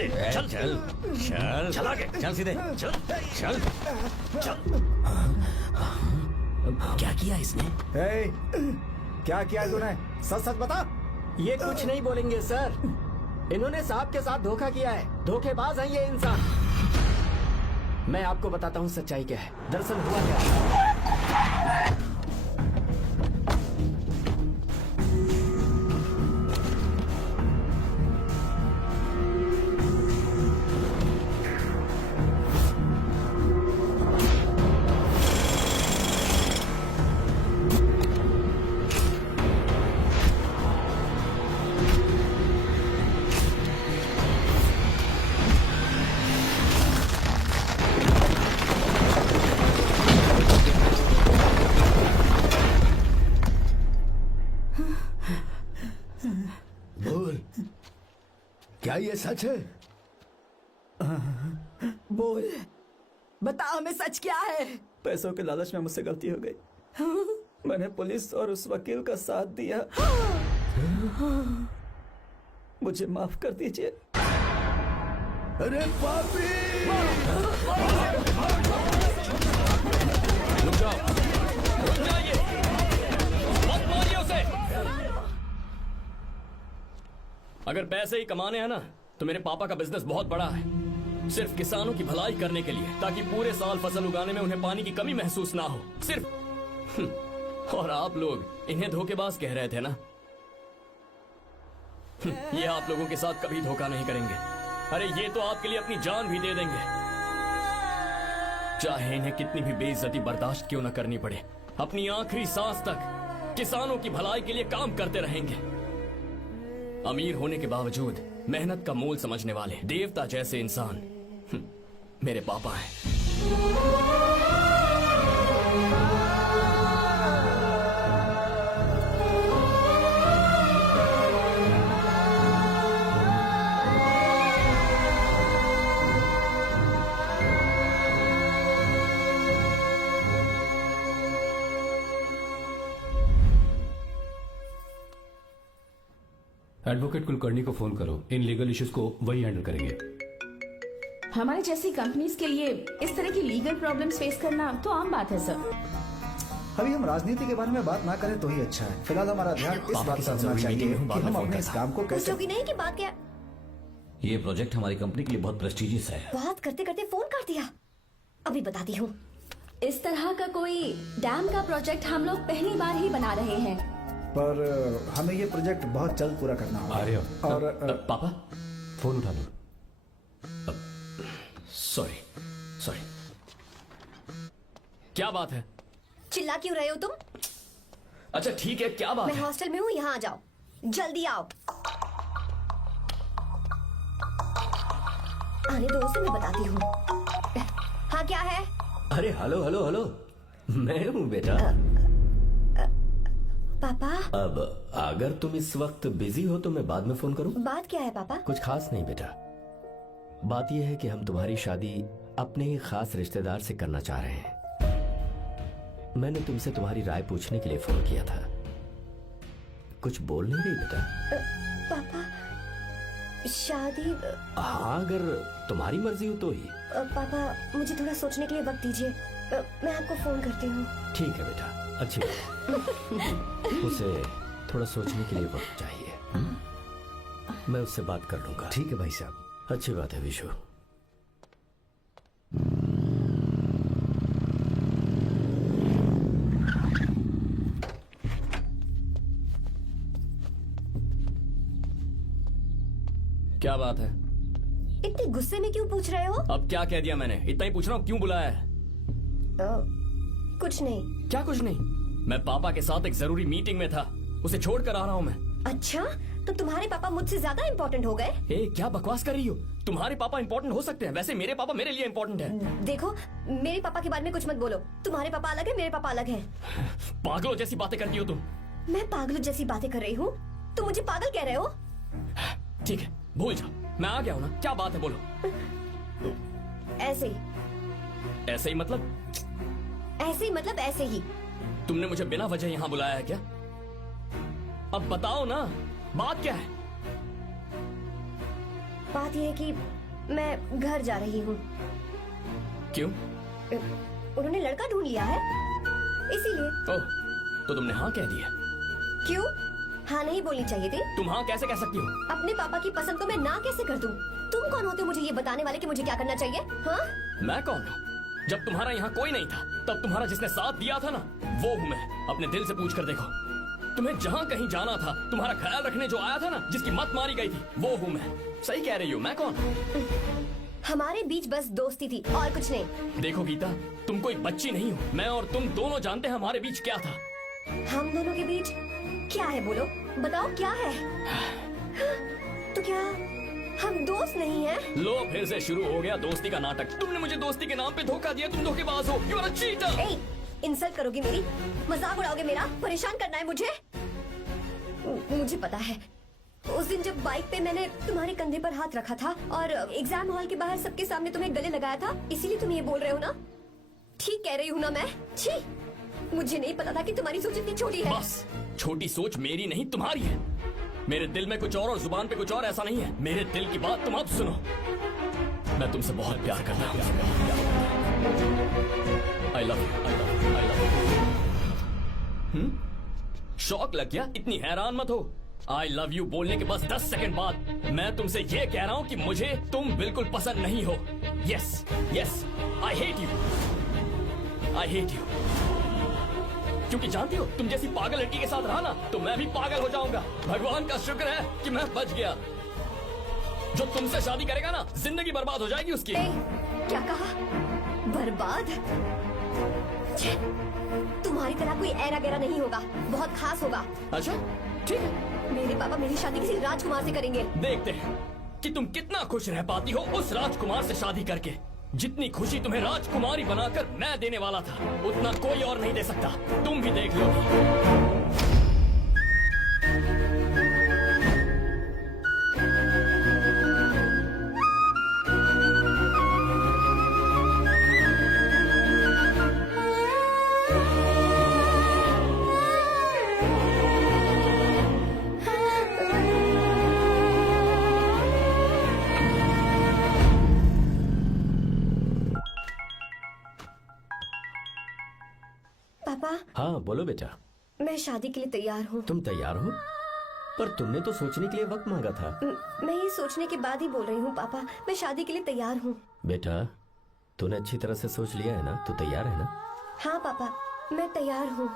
चल चल चल चल आगे चल सीधे चल चल चल। क्या किया इसने? ए, क्या किया तूने? सच सच बता। ये कुछ नहीं बोलेंगे सर। इन्होंने साहब के साथ धोखा किया है। धोखेबाज हैं ये इंसान। मैं आपको बताता हूँ सच्चाई क्या है। दरअसल हुआ क्या है? बोल, क्या ये सच है? बोल, बता हमें सच क्या है? पैसों के लालच में मुझसे गलती हो गई। मैंने पुलिस और उस वकील का साथ दिया। मुझे माफ कर दीजिए। अरे पापी! रुक जाओ, रुक जाइए, मत मारिए उसे। अगर पैसे ही कमाने हैं ना तो मेरे पापा का बिजनेस बहुत बड़ा है, सिर्फ किसानों की भलाई करने के लिए, ताकि पूरे साल फसल उगाने में उन्हें पानी की कमी महसूस ना हो, सिर्फ। और आप लोग इन्हें धोखेबाज कह रहे थे ना? ये आप लोगों के साथ कभी धोखा नहीं करेंगे। अरे ये तो आपके लिए अपनी जान भी दे देंगे, चाहे इन्हें कितनी भी बेइज्जती बर्दाश्त क्यों न करनी पड़े। अपनी आखिरी सांस तक किसानों की भलाई के लिए काम करते रहेंगे। अमीर होने के बावजूद मेहनत का मोल समझने वाले देवता जैसे इंसान मेरे पापा हैं। एडवोकेट कुलकर्णी को फोन करो, इन लीगल इश्यूज को वही हैंडल करेंगे। हमारी जैसी कंपनीज के लिए इस तरह की लीगल प्रॉब्लम्स फेस करना तो आम बात है सर। अभी हम राजनीति के बारे में बात ना करें तो ही अच्छा है। फिलहाल हमारा ध्यान इस बात पर होना चाहिए कि हम अपने इस काम को कैसे। पूछोगी नहीं कि बात क्या? ये प्रोजेक्ट हमारी कंपनी के लिए बहुत प्रेस्टिजियस है। बात करते करते फोन कर दिया। अभी बताती हूँ। इस तरह का कोई डैम का प्रोजेक्ट हम लोग पहली बार ही बना रहे हैं, पर हमें ये प्रोजेक्ट बहुत जल्द पूरा करना होगा। आर्य, और पापा फोन उठा लो। सॉरी, क्या बात है? चिल्ला क्यों रहे हो तुम? अच्छा ठीक है, क्या बात मैं है? हॉस्टल में हूँ, यहाँ आ जाओ, जल्दी आओ। आने दो उसे, मैं बताती हूँ। हाँ क्या है? अरे हेलो हेलो हेलो, मैं हूँ बेटा। पापा, अब अगर तुम इस वक्त बिजी हो तो मैं बाद में फोन करूं? बात क्या है पापा? कुछ खास नहीं बेटा, बात यह है कि हम तुम्हारी शादी अपने ही खास रिश्तेदार से करना चाह रहे हैं। मैंने तुमसे तुम्हारी राय पूछने के लिए फोन किया था। कुछ बोल नहीं रही बेटा? पापा, शादी? हाँ, अगर तुम्हारी मर्जी हो तो ही। पापा, मुझे थोड़ा सोचने के लिए वक्त दीजिए। मैं आपको फोन करती हूँ। ठीक है बेटा, अच्छी बात। उसे थोड़ा सोचने के लिए वक्त चाहिए। मैं उससे बात कर लूंगा। ठीक है भाई साहब। अच्छी बात है विशु। क्या बात है? इतने गुस्से में क्यों पूछ रहे हो? अब क्या कह दिया मैंने? इतना ही पूछ रहा हूँ, क्यों बुलाया है? कुछ नहीं। क्या कुछ नहीं? मैं पापा के साथ एक जरूरी मीटिंग में था, उसे छोड़ कर आ रहा हूँ मैं। अच्छा, तो तुम्हारे पापा मुझसे ज्यादा इम्पोर्टेंट हो गए? ए, क्या बकवास कर रही हो? तुम्हारे पापा इम्पोर्टेंट हो सकते हैं, वैसे मेरे पापा मेरे लिए इम्पोर्टेंट है। देखो, मेरे पापा के बारे में कुछ मत बोलो। तुम्हारे पापा अलग है, मेरे पापा अलग है। पागलों जैसी बातें करती हो तुम। मैं पागलों जैसी बातें कर रही हूँ? तुम मुझे पागल कह रहे हो? ठीक है, भूल जाओ, मैं आ गया हूँ ना। क्या बात है, बोलो। ऐसे ही। ऐसे ही मतलब? ऐसे ही मतलब ऐसे ही। तुमने मुझे बिना वजह यहाँ बुलाया है क्या? अब बताओ ना, बात क्या है? बात यह है कि मैं घर जा रही हूँ। क्यों? उन्होंने लड़का ढूंढ लिया है, इसीलिए। ओह, तो तुमने हाँ कह दिया? क्यों? हाँ नहीं बोलनी चाहिए थी? तुम हाँ कैसे कह सकती हो? अपने पापा की पसंद को मैं ना कैसे कर दूं? तुम कौन होते हो मुझे ये बताने वाले कि मुझे क्या करना चाहिए? हाँ? मैं कौन हूँ? जब तुम्हारा यहाँ कोई नहीं था, तब तुम्हारा जिसने साथ दिया था ना, वो हूँ मैं। अपने दिल से पूछ कर देखो। तुम्हें जहाँ कहीं जाना था, तुम्हारा ख्याल रखने जो आया था ना, जिसकी मत मारी गई थी, वो हूँ मैं। सही कह रही हूँ, मैं कौन? हमारे बीच बस दोस्ती थी और कुछ नहीं। देखो गीता, तुम कोई बच्ची नहीं हो। मैं और तुम दोनों जानते हैं हमारे बीच क्या था। हम दोनों के बीच क्या है? बोलो, बताओ क्या है? तो क्या हम दोस्त नहीं हैं? लो, फिर से शुरू हो गया दोस्ती का नाटक। तुमने मुझे दोस्ती के नाम पे धोखा दिया। तुम धोखेबाज हो। You are a cheater. ए, इंसल्ट करोगे मेरी? मजाक उड़ाओगे मेरा? परेशान करना है मुझे? मुझे पता है, उस दिन जब बाइक पे मैंने तुम्हारे कंधे पर हाथ रखा था और एग्जाम हॉल के बाहर सबके सामने तुम्हें गले लगाया था, इसीलिए तुम ये बोल रहे हो ना? ठीक कह रही हूँ ना मैं? छी, मुझे नहीं पता था कि तुम्हारी सोच इतनी छोटी है। बस, छोटी सोच मेरी नहीं तुम्हारी है। मेरे दिल में कुछ और जुबान पे कुछ और, ऐसा नहीं है। मेरे दिल की बात तुम अब सुनो। मैं तुमसे बहुत प्यार करता हूँ। I love you, I love you, I love you. शौक लग गया? इतनी हैरान मत हो। आई लव यू बोलने के बस 10 सेकंड बाद मैं तुमसे ये कह रहा हूँ कि मुझे तुम बिल्कुल पसंद नहीं हो। Yes yes, I hate you, I hate you. क्योंकि जानती हो, तुम जैसी पागल लड़की के साथ रहा ना, तो मैं भी पागल हो जाऊंगा। भगवान का शुक्र है कि मैं बच गया। जो तुमसे शादी करेगा ना, जिंदगी बर्बाद हो जाएगी उसकी। क्या कहा? बर्बाद? छे, तुम्हारी तरह कोई ऐरा गैरा नहीं होगा, बहुत खास होगा। अच्छा, ठीक है। मेरे पापा मेरी शादी किसी राजकुमार से करेंगे। देखते हैं कि तुम कितना खुश रह पाती हो उस राजकुमार से शादी करके। जितनी खुशी तुम्हें राजकुमारी बनाकर मैं देने वाला था, उतना कोई और नहीं दे सकता। तुम भी देख लोगी। पापा, हाँ बोलो बेटा। मैं शादी के लिए तैयार हूँ। तुम तैयार हो? पर तुमने तो सोचने के लिए वक्त मांगा था। मैं ये सोचने के बाद ही बोल रही हूँ पापा, मैं शादी के लिए तैयार हूँ। बेटा, तूने अच्छी तरह से सोच लिया है ना? तू तैयार है ना? हाँ पापा, मैं तैयार हूँ।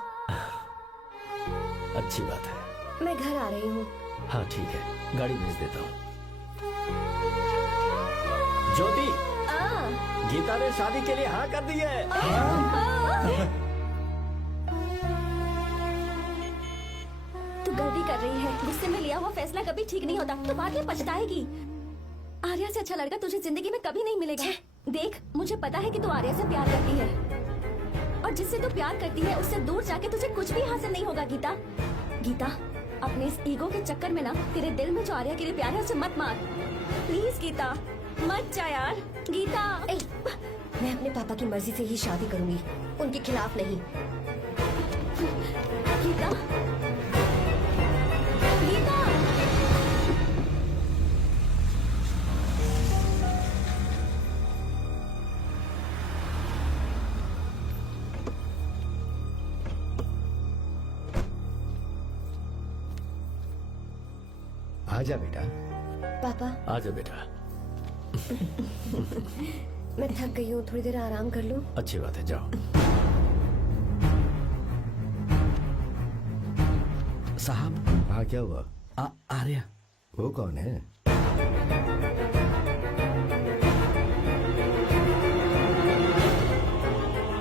अच्छी बात है। मैं घर आ रही हूँ। हाँ ठीक है, गाड़ी भेज देता हूँ। ज्योति, गीता ने शादी के लिए हाँ कर दी है। तू गलती कर रही है। गुस्से में लिया हुआ फैसला कभी ठीक नहीं होता। तू बाद में पछताएगी। आर्या से अच्छा लड़का तुझे जिंदगी में कभी नहीं मिलेगा। देख, मुझे पता है कि तू आर्या से प्यार करती है, और जिससे तू प्यार करती है उससे दूर जाके तुझे कुछ भी हासिल नहीं होगा। गीता, गीता, अपने इस ईगो के चक्कर में ना तेरे दिल में जो आर्या के लिए प्यार है उसे मत मार। प्लीज गीता, मत जा यार। गीता, मैं अपने पापा की मर्जी से ही शादी करूंगी, उनके खिलाफ नहीं। गीता, गीता। आजा बेटा। पापा, आजा बेटा। मैं थक गई हूँ, थोड़ी देर आराम कर लूँ। अच्छी बात है, जाओ। साहब। हाँ, क्या हुआ? आर्या। वो कौन है?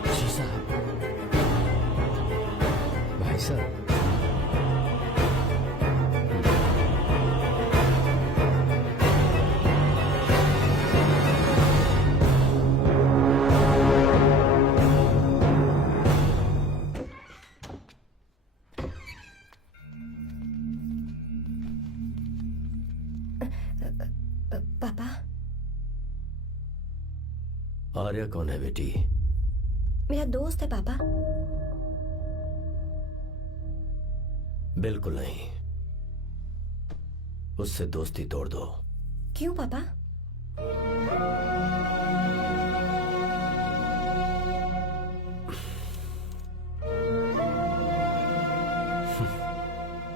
जी साहब। भाई साहब, पापा। आर्या कौन है बेटी? मेरा दोस्त है पापा। बिल्कुल नहीं, उससे दोस्ती तोड़ दो। क्यों पापा?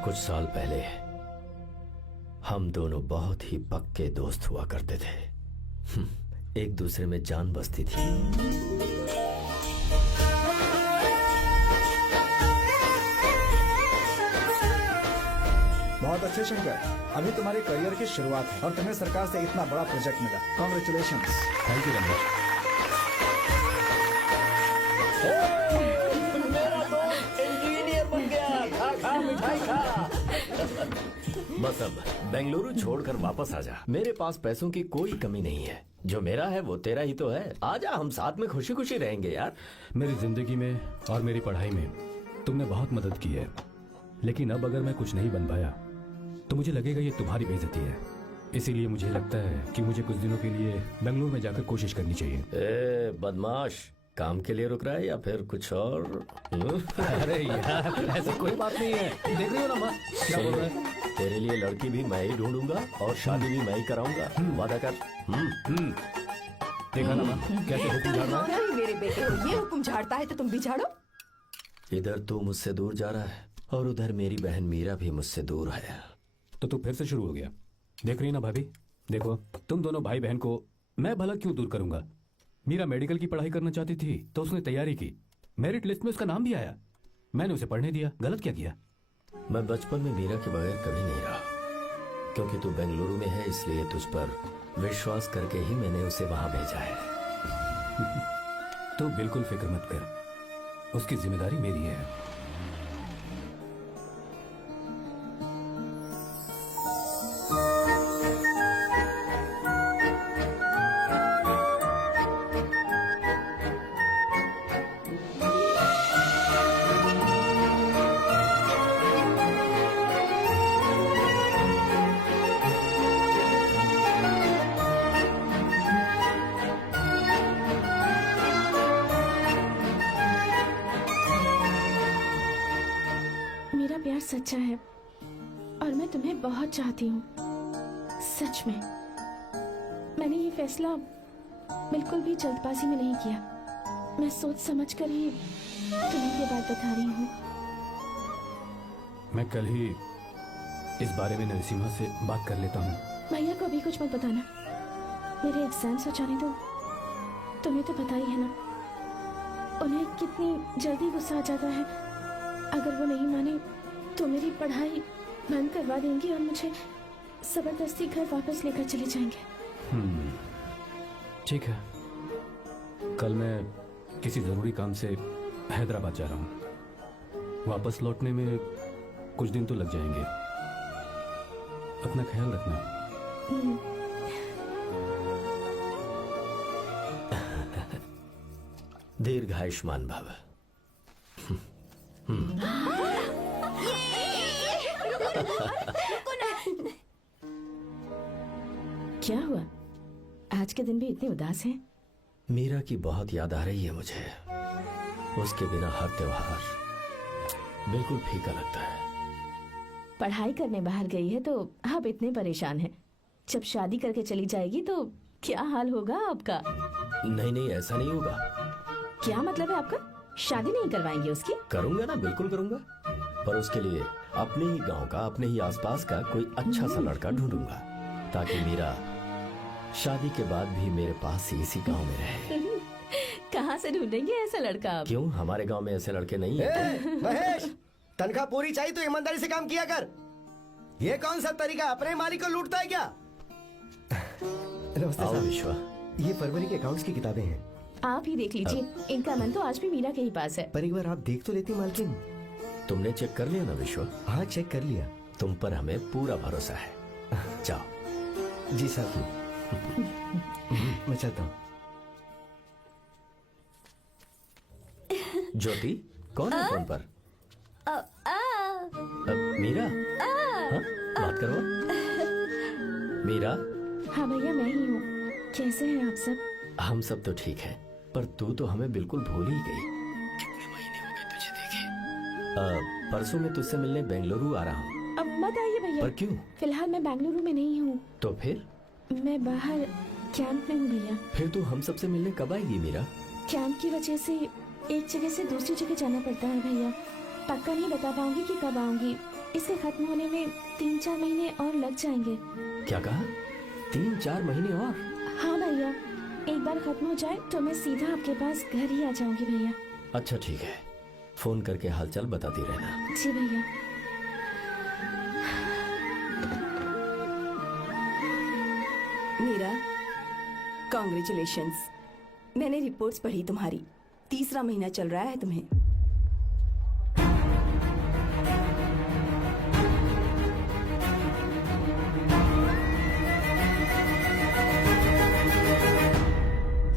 कुछ साल पहले हम दोनों बहुत ही पक्के दोस्त हुआ करते थे। एक दूसरे में जान बसती थी। बहुत अच्छे शंकर, अभी तुम्हारे करियर की शुरुआत है और तुम्हें सरकार से इतना बड़ा प्रोजेक्ट मिला। कॉन्ग्रेचुलेशंस। Thank you Ramesh. मेरा दोस्त इंजीनियर बन गया। खा खा मिठाई खा। बस अब बेंगलुरु छोड़कर वापस आ जा। मेरे पास पैसों की कोई कमी नहीं है। जो मेरा है वो तेरा ही तो है। आजा, हम साथ में खुशी खुशी रहेंगे यार। मेरी जिंदगी में और मेरी पढ़ाई में तुमने बहुत मदद की है, लेकिन अब अगर मैं कुछ नहीं बन पाया तो मुझे लगेगा ये तुम्हारी बेइज्जती है। इसीलिए मुझे लगता है कि मुझे कुछ दिनों के लिए बेंगलुरु में जाकर कोशिश करनी चाहिए। ए बदमाश, काम के लिए रुक रहा है या फिर कुछ और? अरे यार, ऐसी कोई बात नहीं है। देख रही हो ना माँ, क्या बोल रहा है? तेरे लिए लड़की भी मैं ही ढूंढूंगा और शादी भी मैं ही कराऊंगा। वादा कर। देखा ना माँ, कैसे हुक्म झाड़ रहा है? मेरे बेटे हो, ये हुक्म झाड़ता है तो तुम भी झाड़ो। इधर तू मुझसे दूर जा रहा है और उधर मेरी बहन मीरा भी मुझसे दूर है। तो तू फिर से शुरू हो गया। देख रही ना भाभी, देखो तुम दोनों भाई बहन को मैं भला क्यों दूर करूंगा। मीरा मेडिकल की पढ़ाई करना चाहती थी तो उसने तैयारी की, मेरिट लिस्ट में उसका नाम भी आया, मैंने उसे पढ़ने दिया। गलत क्या किया? मैं बचपन में मीरा के बगैर कभी नहीं रहा, क्योंकि तू बेंगलुरु में है इसलिए तुझ पर विश्वास करके ही मैंने उसे वहां भेजा है। तो बिल्कुल फिक्र मत कर, उसकी जिम्मेदारी मेरी है। मेरा प्यार सच्चा है और मैं तुम्हें बहुत चाहती हूँ, सच में। मैंने ये फैसला बिल्कुल भी जल्दबाजी में नहीं किया। मैं सोच समझ कर ही तुम्हें ये बात बता रही हूँ। मैं कल ही इस बारे में नरसिम्हा से बात कर लेता हूँ। भैया को अभी कुछ मत बताना, मेरे एग्जाम्स हो जाने दो। तुम्हें तो पता ही है ना उन्हें कितनी जल्दी गुस्सा आ जाता है। अगर वो नहीं माने तो मेरी पढ़ाई बंद करवा देंगे और मुझे जबरदस्ती घर वापस लेकर चले जाएंगे। ठीक है, कल मैं किसी जरूरी काम से हैदराबाद जा रहा हूँ। वापस लौटने में कुछ दिन तो लग जाएंगे। अपना ख्याल रखना। दीर्घायुष्मान भव। क्या हुआ? आज के दिन भी इतने उदास हैं? मीरा की बहुत याद आ रही है मुझे। उसके बिना हर त्योहार बिल्कुल फीका लगता है। पढ़ाई करने बाहर गई है तो आप इतने परेशान हैं। जब शादी करके चली जाएगी तो क्या हाल होगा आपका? नहीं नहीं, ऐसा नहीं होगा। क्या मतलब है आपका? शादी नहीं करवाएंगे उसकी? करूंगा ना, बिल्कुल करूंगा, पर उसके लिए अपने ही गांव का, अपने ही आसपास का कोई अच्छा सा लड़का ढूंढूंगा ताकि मीरा शादी के बाद भी मेरे पास ही इसी गांव में रहे। कहाँ से ढूंढेंगे ऐसा लड़का आप? क्यों, हमारे गांव में ऐसे लड़के नहीं हैं? महेश, तनख्वाह पूरी चाहिए तो ईमानदारी से काम किया कर। ये कौन सा तरीका, अपने मालिक को लूटता है क्या? नमस्ते आओ साहब, विश्वा। ये फरवरी के अकाउंट्स की किताबें हैं, आप ही देख लीजिए। इनका मन तो आज भी मीरा के ही पास है। पर एक बार आप देख तो लेती मालकिन। तुमने चेक कर लिया ना विश्वा? हाँ, चेक कर लिया। तुम पर हमें पूरा भरोसा है। जाओ। जी साहब। मैं चलता हूँ। ज्योति, कौन है फोन पर? मीरा? हाँ, बात करो। मीरा? हाँ भैया, मैं ही हूँ। कैसे हैं आप सब? हम सब तो ठीक हैं, पर तू तो हमें बिल्कुल भूल ही गई। कितने महीने हो गए तुझे देखे। परसों मैं तुझसे मिलने बेंगलुरु आ रहा हूँ। अब मत आइए भैया। पर क्यों? फिलहाल मैं बेंगलुरु में नहीं हूँ। तो फिर मैं बाहर कैंप में हूँ भैया। फिर तू हम सबसे मिलने कब आएगी मीरा? कैंप की वजह से एक जगह से दूसरी जगह जाना पड़ता है भैया। पक्का नहीं बता पाऊंगी कि कब आऊंगी। इसके खत्म होने में 3-4 महीने और लग जाएंगे। क्या कहा? 3-4 महीने और? हाँ भैया, एक बार खत्म हो जाए तो मैं सीधा आपके पास घर ही आ जाऊंगी भैया। अच्छा ठीक है, फोन करके हालचाल बताती रहना। जी भैया। मीरा, कॉन्ग्रेचुलेशंस। मैंने रिपोर्ट्स पढ़ी तुम्हारी। 3रा महीना चल रहा है तुम्हें।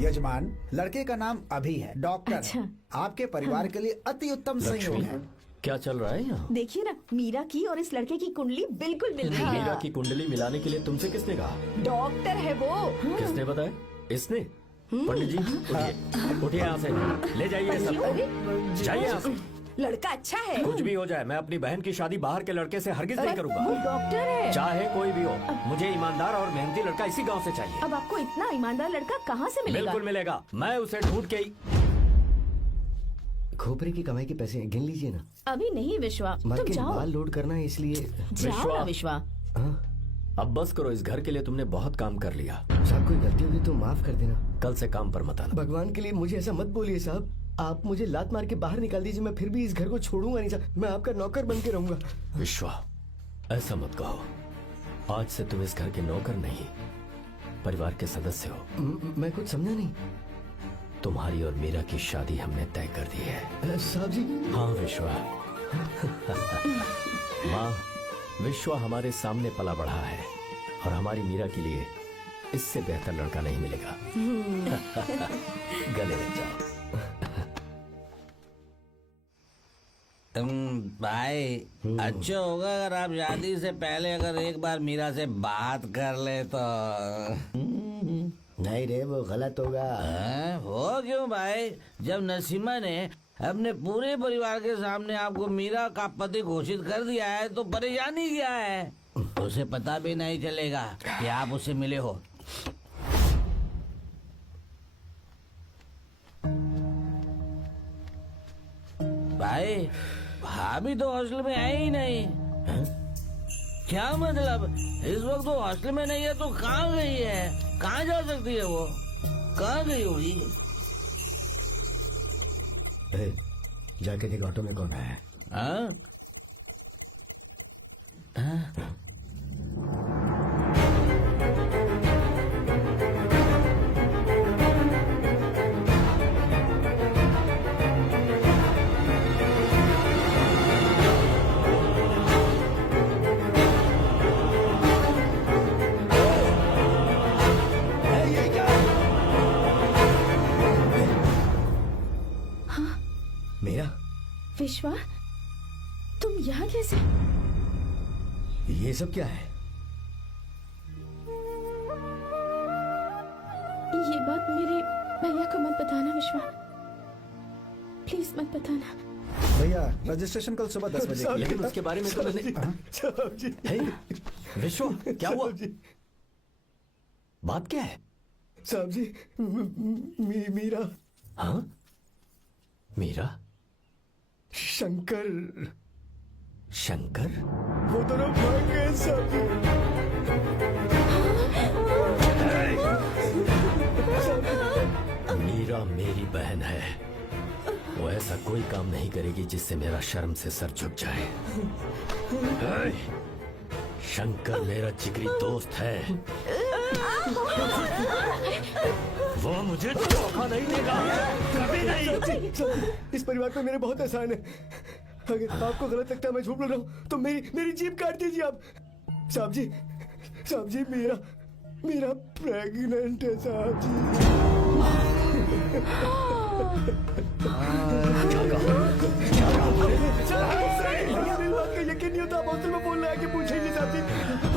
यजमान, लड़के का नाम अभी है, डॉक्टर। अच्छा। आपके परिवार के लिए अति उत्तम संयोग लक्ष्मी, है। क्या चल रहा है यहाँ? देखिए ना, मीरा की और इस लड़के की कुंडली बिल्कुल मिल रही मीरा है। की कुंडली मिलाने के लिए तुमसे किसने कहा? डॉक्टर है वो। किसने बताया? इसने? पंडित जी उठिए, उठिए यहाँ से, ले जाइए सब, जाइए यहाँ से। लड़का अच्छा है। कुछ भी हो जाए, मैं अपनी बहन की शादी बाहर के लड़के से हरगिज नहीं वो करूंगा। डॉक्टर है। चाहे कोई भी हो, मुझे ईमानदार और मेहनती लड़का इसी गांव से चाहिए। अब आपको इतना ईमानदार लड़का कहाँ से मिलेगा? बिल्कुल मिलेगा, मैं उसे ढूंढ के ही। खोपरे की कमाई के पैसे गिन लीजिए ना। अभी नहीं विश्वा, तुम मार्केट जाओ। माल लोड करना है इसलिए। जाओ ना विश्वा। हाँ? अब बस करो, इस घर के लिए तुमने बहुत काम कर लिया। साहब कोई गलती होगी तो माफ कर देना। कल से काम पर मत आना। भगवान के लिए मुझे ऐसा मत बोलिए साहब। आप मुझे लात मार के बाहर निकाल दीजिए, मैं फिर भी इस घर को छोड़ूंगा नहीं साहब। मैं आपका नौकर बन के रहूंगा। विश्वा, ऐसा मत कहो। आज से तुम इस घर के नौकर नहीं, परिवार के सदस्य हो। मैं कुछ समझा नहीं। तुम्हारी और मीरा की शादी हमने तय कर दी है। साहब जी। हाँ विश्वा। माँ, विश्वा हमारे सामने पला बढ़ा है और हमारी मीरा के लिए इससे बेहतर लड़का नहीं मिलेगा। गले लग जाओ। भाई अच्छा होगा अगर आप शादी से पहले अगर एक बार मीरा से बात कर ले तो। नहीं रे, वो गलत होगा। हो क्यों भाई? जब नसीमा ने अपने पूरे परिवार के सामने आपको मीरा का पति घोषित कर दिया है तो परेशानी क्या है? उसे पता भी नहीं चलेगा कि आप उससे मिले हो। भाई भाभी तो हॉस्टल में है ही नहीं। क्या मतलब? इस वक्त वो हॉस्टल में नहीं है तो कहाँ गई है? कहाँ जा सकती है वो? कहाँ गई होगी? जाके देख ऑटो में कौन है। हाँ? मेरा विश्वा, तुम यहाँ कैसे? ये सब क्या है? ये बात मेरे भैया को मत बताना विश्वा, प्लीज मत बताना। भैया, रजिस्ट्रेशन कल सुबह 10 बजे की है। लेकिन उसके बारे में तो मैंने। साहब जी। हे, विश्वा क्या हुआ? बात क्या है? साहब जी, मीरा। हाँ? मीरा? शंकर। शंकर? वो दोनों भाग गए साहब जी। मीरा मेरी बहन है, वो ऐसा कोई काम नहीं करेगी जिससे मेरा शर्म से सर झुक जाए। शंकर मेरा जिगरी दोस्त है, वो मुझे धोखा नहीं देगा, कभी नहीं। इस परिवार पे मेरे बहुत एहसान है। अगर आपको गलत लगता है मैं झूठ बोल रहा हूँ तो मेरी जीभ काट दीजिए आप। साहब जी, मेरा प्रेग्नेंट है साहब जी। मेरी बात का यकीन नहीं होता, आप हॉस्टल में फोन लगा के पूछेंगे साहब जी।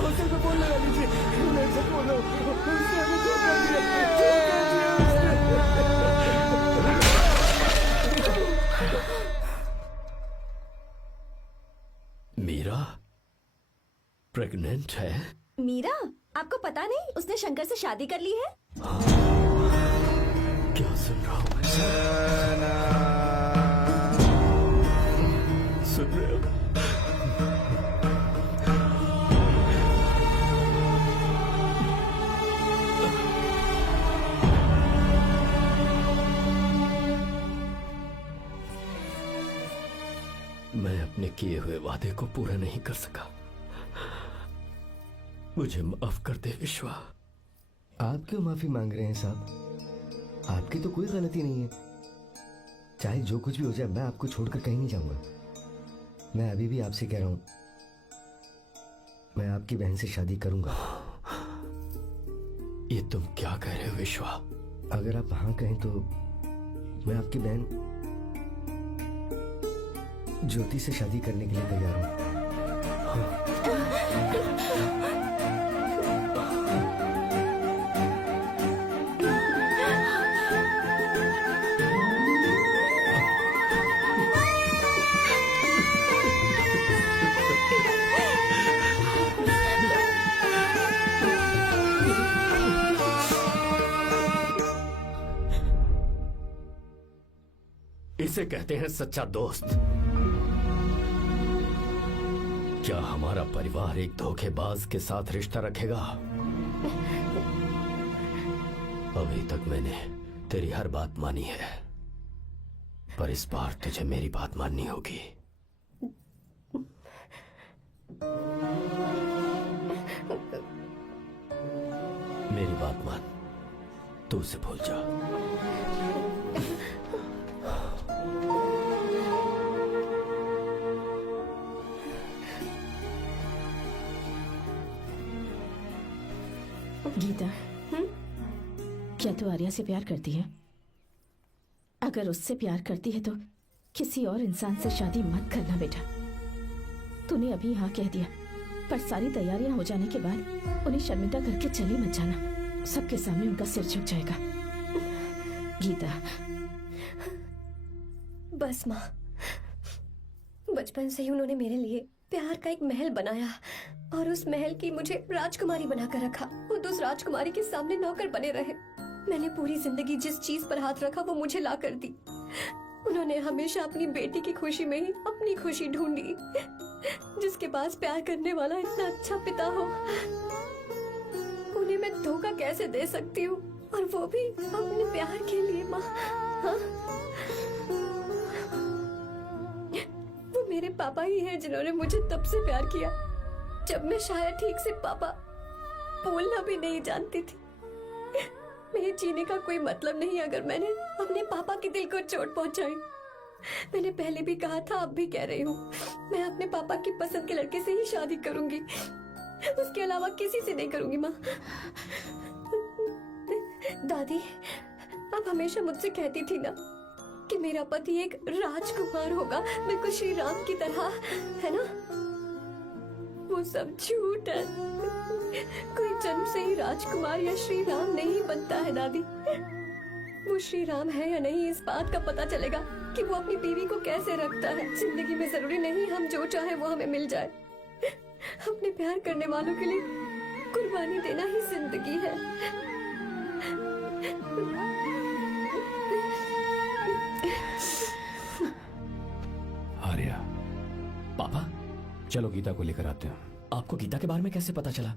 हॉस्टल में फोन लगा लीजिए, मैं सच बोल रहा हूँ। उसने हमें धोखा दिया। मीरा प्रेग्नेंट है? मीरा, आपको पता नहीं उसने शंकर से शादी कर ली है? क्या सुन रहा हूँ मैं? सुन रहे हो? मैं अपने किए हुए वादे को पूरा नहीं कर सका। मुझे माफ कर दे विश्वा। आप क्यों माफी मांग रहे हैं साहब? आपकी तो कोई गलती नहीं है। चाहे जो कुछ भी हो जाए, मैं आपको छोड़कर कहीं नहीं जाऊंगा। मैं अभी भी आपसे कह रहा हूं, मैं आपकी बहन से शादी करूंगा। ये तुम क्या कह रहे हो विश्वा? अगर आप हाँ कहें तो मैं आपकी बहन ज्योति से शादी करने के लिए तैयार हूं। इसे कहते हैं सच्चा दोस्त। क्या हमारा परिवार एक धोखेबाज के साथ रिश्ता रखेगा? अभी तक मैंने तेरी हर बात मानी है, पर इस बार तुझे मेरी बात माननी होगी। मेरी बात मान, तू उसे भूल जा। गीता, क्या तू आर्या से प्यार करती है? अगर उससे प्यार करती है तो किसी और इंसान से शादी मत करना बेटा। तूने अभी हाँ कह दिया, पर सारी तैयारियां हो जाने के बाद उन्हें शर्मिंदा करके चली मत जाना। सबके सामने उनका सिर झुक जाएगा। गीता, बस माँ, बचपन से ही उन्होंने मेरे लिए प्यार का एक महल बनाया और उस महल की मुझे राजकुमारी बनाकर रखा। वो उस राजकुमारी के सामने नौकर बने रहे। मैंने पूरी जिंदगी जिस चीज पर हाथ रखा वो मुझे ला कर दी। उन्होंने हमेशा अपनी बेटी की खुशी में ही अपनी खुशी ढूंढी। जिसके पास प्यार करने वाला इतना अच्छा पिता हो, उन्हें मैं धोखा कैसे दे सकती हूँ? और वो भी अपने प्यार के लिए माँ। हाँ? वो मेरे पापा ही हैं जिन्होंने मुझे तब से प्यार किया जब मैं शायद ठीक से पापा बोलना भी नहीं जानती थी। मेरे जीने का कोई मतलब नहीं अगर मैंने अपने पापा के दिल को चोट पहुंचाई। मैंने पहले भी कहा था, अब भी कह रही हूँ, मैं अपने पापा की पसंद के लड़के से ही शादी करूंगी। उसके अलावा किसी से नहीं करूंगी माँ। दादी, आप हमेशा मुझसे कहती थी ना कि मेरा पति एक राजकुमार होगा, बिल्कुल श्री राम की तरह, है ना? वो सब झूठ है। कोई जन्म से ही राजकुमार या श्री राम नहीं बनता है दादी। वो श्री राम है या नहीं, इस बात का पता चलेगा कि वो अपनी बीवी को कैसे रखता है। जिंदगी में जरूरी नहीं हम जो चाहे वो हमें मिल जाए। अपने प्यार करने वालों के लिए कुर्बानी देना ही जिंदगी है। आर्या, पापा, चलो गीता को लेकर आते हैं। आपको गीता के बारे में कैसे पता चला?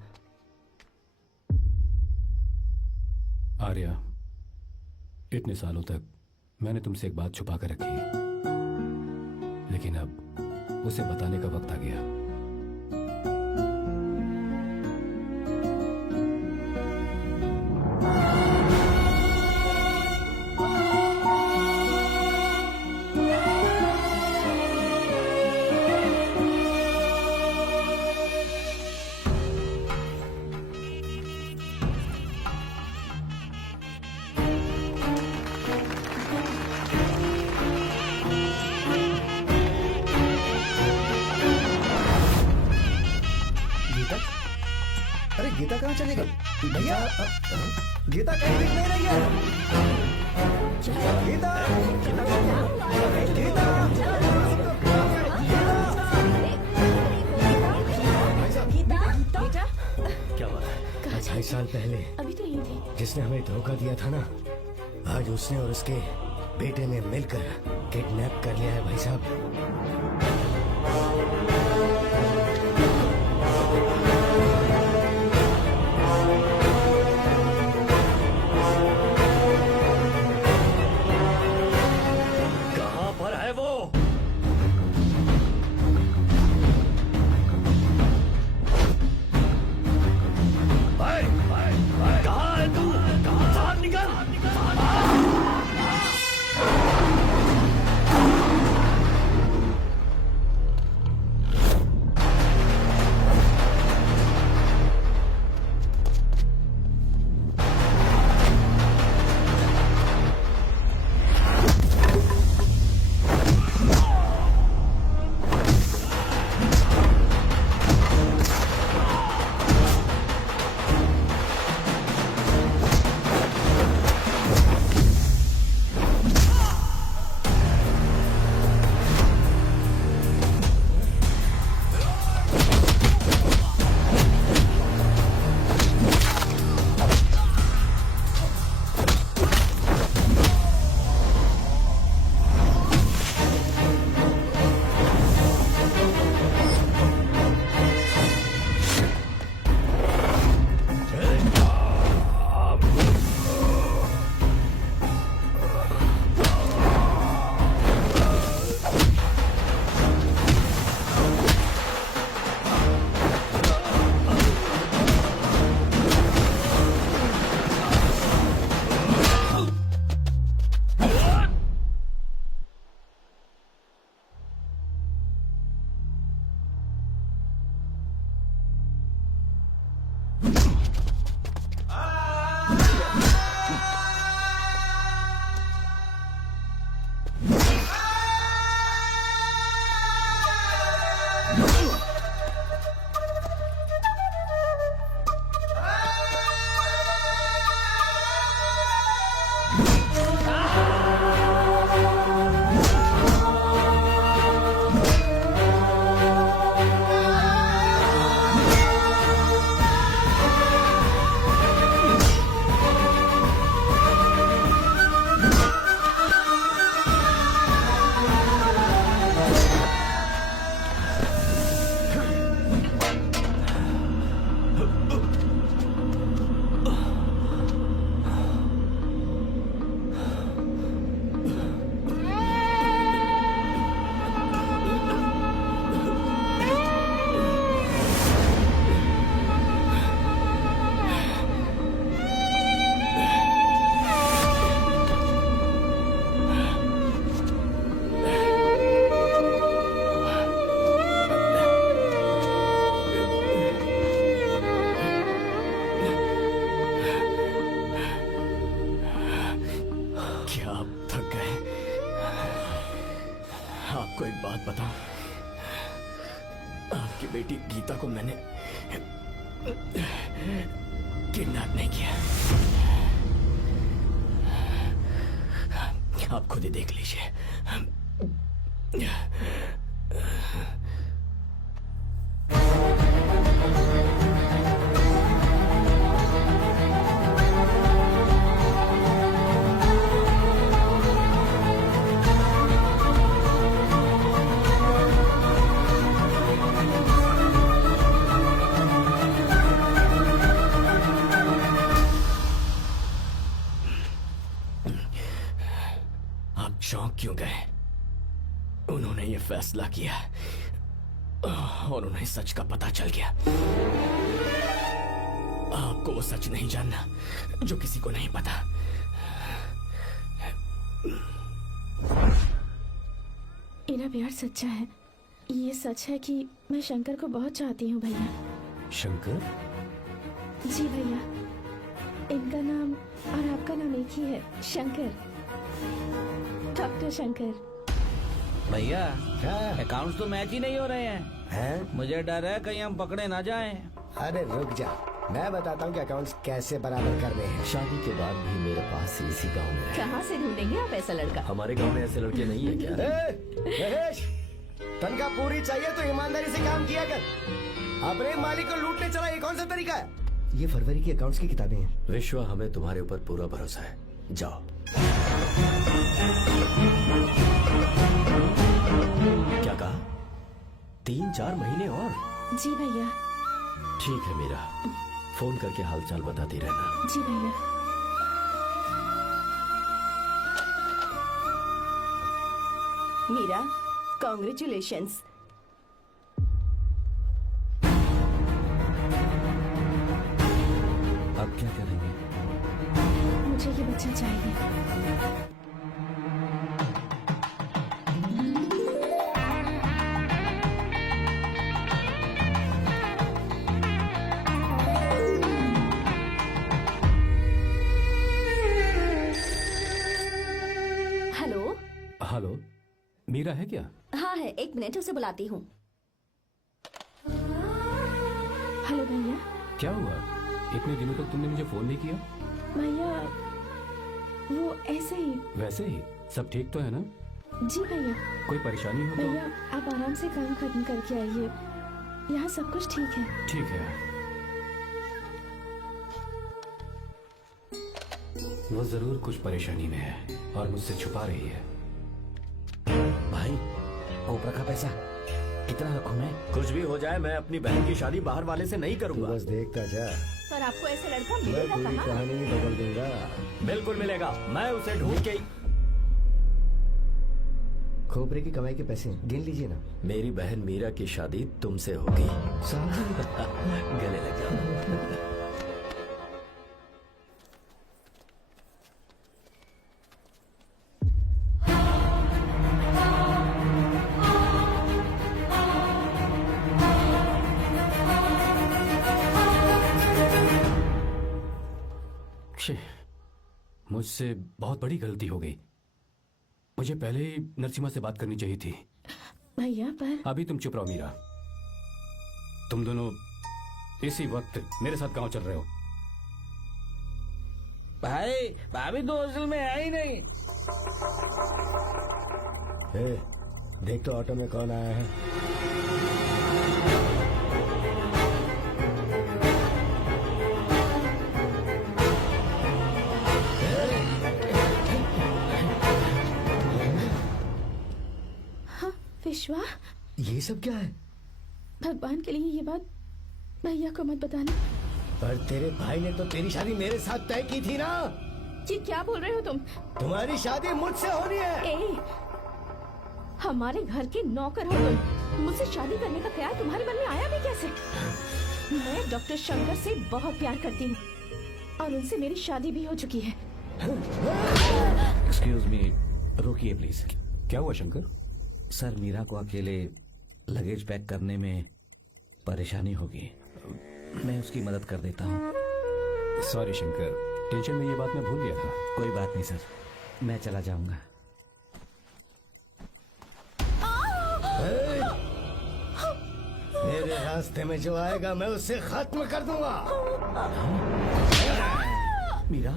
आर्या, इतने सालों तक मैंने तुमसे एक बात छुपा कर रखी है, लेकिन अब उसे बताने का वक्त आ गया। अरे गीता कहाँ चली गई? भैया, गीता कहीं दिख नहीं रही है। गीता, गीता, क्या बात है? 2.5 साल पहले अभी तो यही थी। जिसने हमें धोखा दिया था ना, आज उसने और उसके बेटे ने मिलकर किडनैप कर लिया है भाई साहब। कहाँ पर है वो? कहाँ है तू? बाहर निकल! आपको एक बात बताऊं, आपकी बेटी गीता को मैंने किडनैप नहीं किया। आप खुद ही देख लीजिए। चौंक क्यों गए? उन्होंने ये फैसला किया और उन्हें सच का पता चल गया। आपको वो सच नहीं जानना जो किसी को नहीं पता। मेरा प्यार सच्चा है। ये सच है कि मैं शंकर को बहुत चाहती हूँ भैया। शंकर? जी भैया, इनका नाम और आपका नाम एक ही है, शंकर, डॉक्टर शंकर। भैया अकाउंट्स तो मैच ही नहीं हो रहे हैं। मुझे डर है कहीं हम पकड़े ना जाएं। अरे रुक जा, मैं बताता हूँ कि अकाउंट्स कैसे बराबर करने हैं। शादी के बाद भी मेरे पास इसी गांव में है। कहाँ से ढूंढेंगे आप ऐसा लड़का? हमारे गांव में ऐसे लड़के नहीं है क्या? महेश, तनख्वाह पूरी चाहिए तो ईमानदारी से काम किया कर। अपने मालिक को लूटने चला, ये कौन सा तरीका है? ये फरवरी की अकाउंट्स की किताबें हैं। विश्वा, हमें तुम्हारे ऊपर पूरा भरोसा है। जाओ। क्या कहा? 3-4 महीने और? जी भैया। ठीक है मीरा, फोन करके हालचाल बताती रहना। जी भैया। मीरा, कॉन्ग्रेचुलेशंस। अब क्या करेंगे? मुझे ये बच्चा चाहिए। हेलो। हेलो, मीरा है क्या? हाँ है, 1 मिनट, उसे बुलाती हूँ। हेलो भैया। क्या हुआ? इतने दिनों तक तुमने मुझे फोन नहीं किया? भैया वो ऐसे ही। वैसे ही सब ठीक तो है ना? जी भैया। कोई परेशानी हो भैया आप आराम से काम खत्म करके आइए, यहाँ सब कुछ ठीक है। तो? ठीक है। वो जरूर कुछ परेशानी में है और मुझसे छुपा रही है। भाई, ओपरा का पैसा कितना रखूं मैं? कुछ भी हो जाए, मैं अपनी बहन की शादी बाहर वाले से नहीं तू करूंगा। बस देखता जा, पर आपको ऐसा लड़का मैं मिलेगा पूरी कहाँ? कहानी बदल दूंगा। बिल्कुल मिलेगा, मैं उसे ढूंढ के। खोपरे की कमाई के पैसे गिन लीजिए ना। मेरी बहन मीरा की शादी तुमसे होगी। साहब गले लग जाओ। छी, मुझसे बहुत बड़ी गलती हो गई। मुझे पहले ही नरसिम्हा से बात करनी चाहिए थी। भैया पर अभी तुम चुप रहो मीरा। तुम दोनों इसी वक्त मेरे साथ गांव चल रहे हो। भाई, भाभी तो हॉस्टल में है ही नहीं। ए, देख तो ऑटो में कौन आया है। विश्वा, ये सब क्या है? भगवान के लिए ये बात भैया को मत बताना। पर तेरे भाई ने तो तेरी शादी मेरे साथ तय की थी ना। जी क्या बोल रहे हो तुम? तुम्हारी शादी मुझसे होनी है। ए, हमारे घर के नौकर हो तुम। मुझसे शादी करने का ख्याल तुम्हारे मन में आया भी कैसे? मैं डॉक्टर शंकर से बहुत प्यार करती हूँ और उनसे मेरी शादी भी हो चुकी है। एक्सक्यूज मी, रुकिए प्लीज। क्या हुआ शंकर? सर, मीरा को अकेले लगेज पैक करने में परेशानी होगी। मैं उसकी मदद कर देता हूँ। सॉरी शंकर, टेंशन में ये बात मैं भूल गया था। कोई बात नहीं सर, मैं चला जाऊंगा। मेरे रास्ते में जो आएगा मैं उससे खत्म कर दूंगा। मीरा,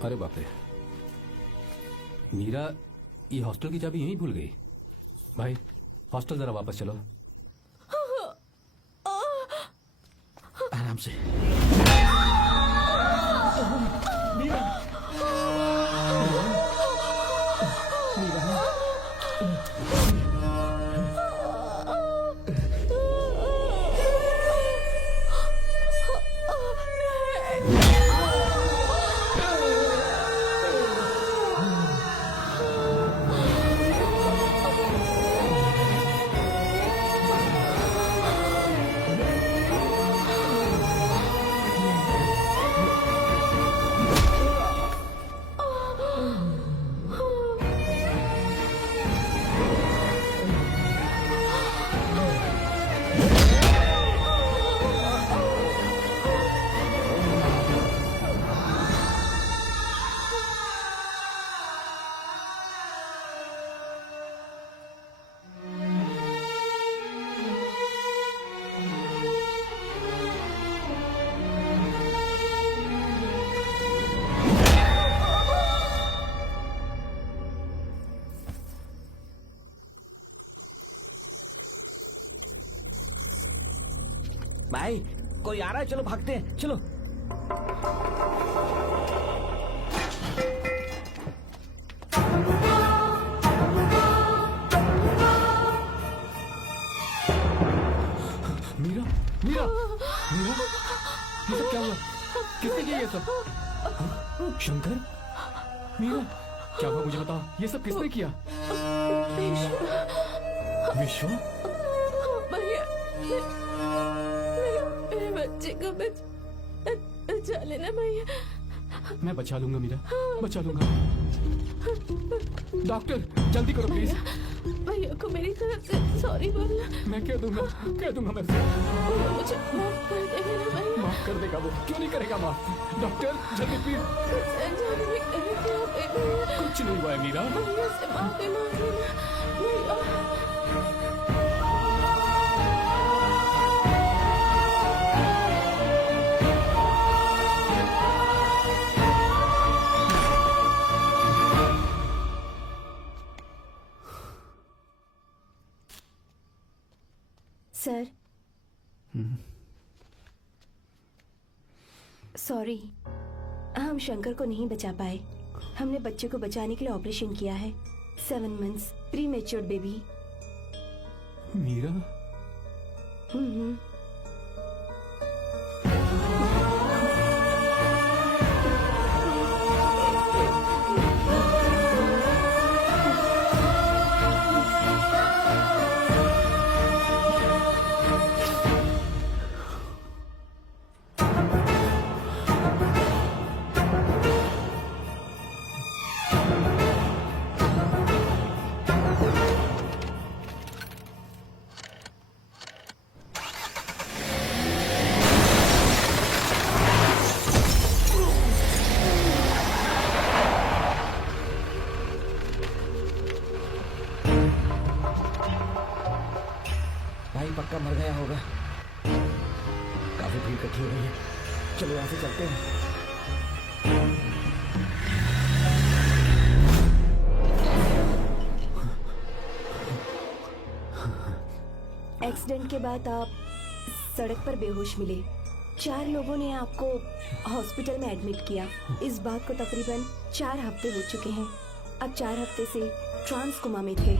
अरे बाप रे, मीरा ये हॉस्टल की चाबी यहीं भूल गई। भाई हॉस्टल जरा वापस चलो। आराम से। भाई कोई आ रहा है, चलो भागते हैं, चलो। मीरा मीरा मीरा, ये सब क्या हुआ? किसने किया ये सब? शंकर, मीरा, क्या हुआ मुझे बताओ, ये सब किसने किया? विश्व, भैया, मेरे बच्चे को बचा लेना भैया। मैं बचा लूंगा मीरा, बचा लूंगा। डॉक्टर जल्दी करो प्लीज। भैया को मेरी तरफ से सॉरी बोलना। मैं कह दूंगा मैं। मुझे माफ कर देगा ना भैया। माफ कर देगा वो, क्यों नहीं करेगा माफ? डॉक्टर जल्दी प्लीज। कुछ नहीं हुआ है मीरा। भैया से माफी मांग लेना भैया। सर, सॉरी, हम शंकर को नहीं बचा पाए। हमने बच्चे को बचाने के लिए ऑपरेशन किया है। 7 months pre matured baby. Meera, भाई पक्का मर गया होगा। काफी भीड़ इकट्ठी हो गई है, चलो यहाँ से चलते हैं। एक्सीडेंट के बाद आप सड़क पर बेहोश मिले। 4 लोगों ने आपको हॉस्पिटल में एडमिट किया। इस बात को तकरीबन 4 हफ्ते हो चुके हैं। अब 4 हफ्ते से ट्रांस कोमा में थे।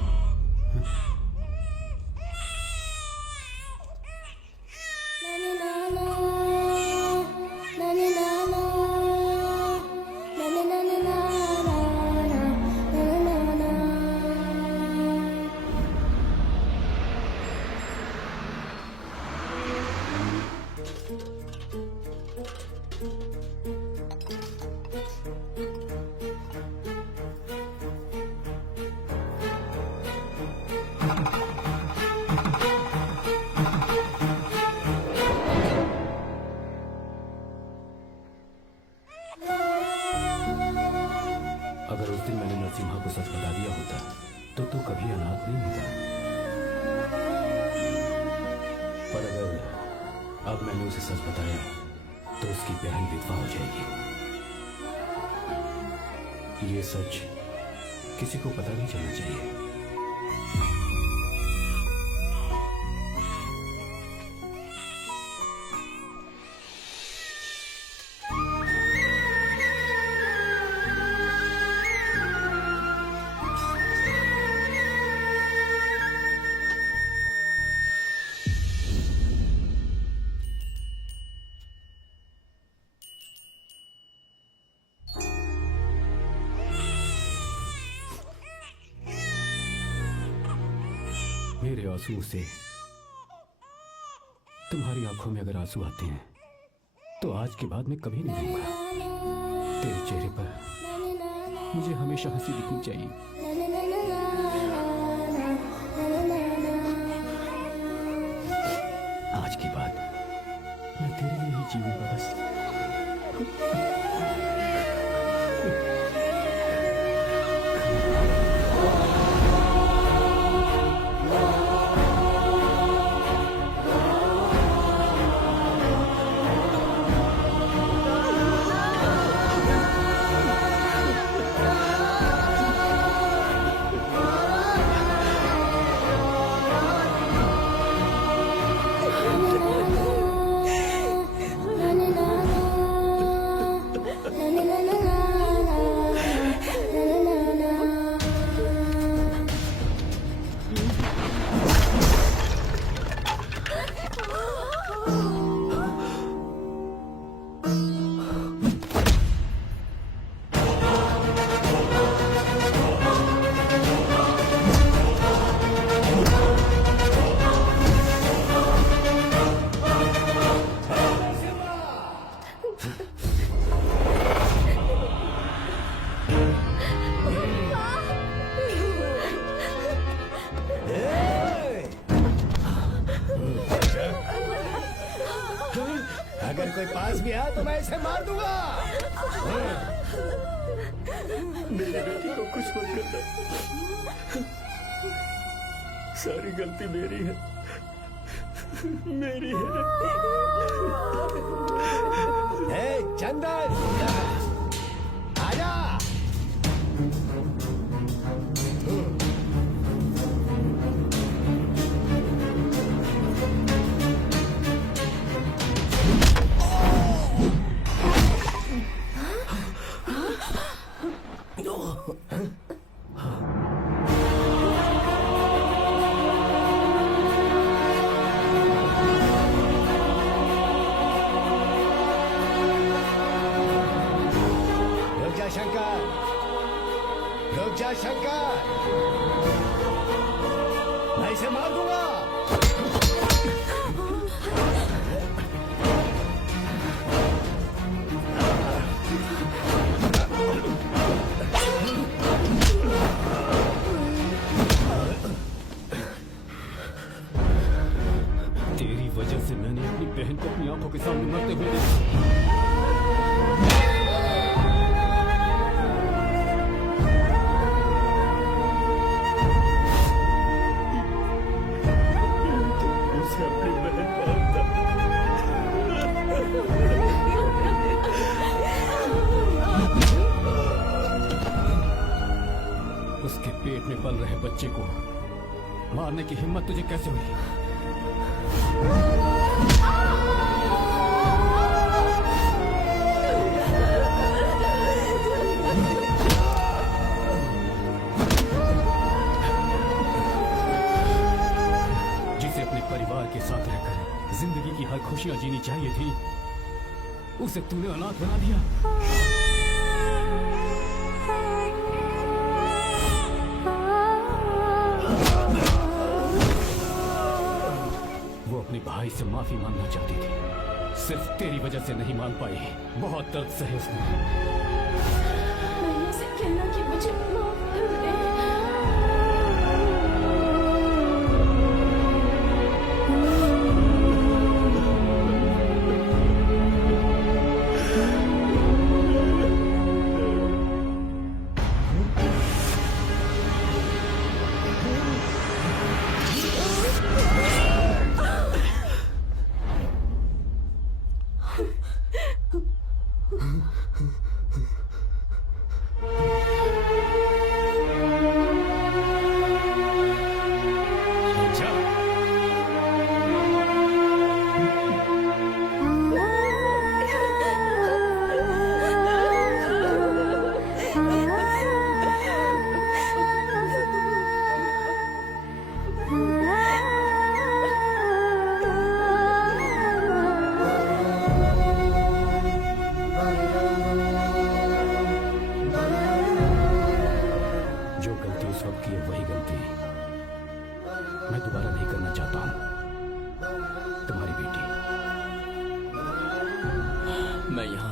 अगर उस दिन मैंने नरसिम्हा को सच बता दिया होता तो तू कभी अनाथ नहीं होता। पर अगर अब मैंने उसे सच बताया तो उसकी बहन विधवा हो जाएगी। ये सच किसी को पता नहीं चलना चाहिए। मेरे आंसुओं से तुम्हारी आंखों में अगर आंसू आते हैं तो आज के बाद मैं कभी नहीं रहूंगा। तेरे चेहरे पर मुझे हमेशा हंसी दिखनी चाहिए। आज के बाद मैं तेरे लिए ही जीऊंगा बस। फंस गया तो मैं इसे मार दूंगा। मेरी बेटी को कुछ मत करना, सारी गलती मेरी है, मेरी है। चंदन आजा। शंकर, रुक जा शंकर, मैं इसे मार दूंगा। तेरी वजह से मैंने अपनी बहन को अपनी आंखों के सामने मरते हुए देखा। उसके पेट में पल रहे बच्चे को मारने की हिम्मत तुझे कैसे हुई? जिसे अपने परिवार के साथ रहकर जिंदगी की हर खुशियां जीनी चाहिए थी, उसे तूने अनाथ बना दिया। अपने भाई से माफी मांगना चाहती थी, सिर्फ तेरी वजह से नहीं मांग पाई। बहुत दर्द सहे उसने। मैंने उसे कहना कि मुझे माफ कर दे।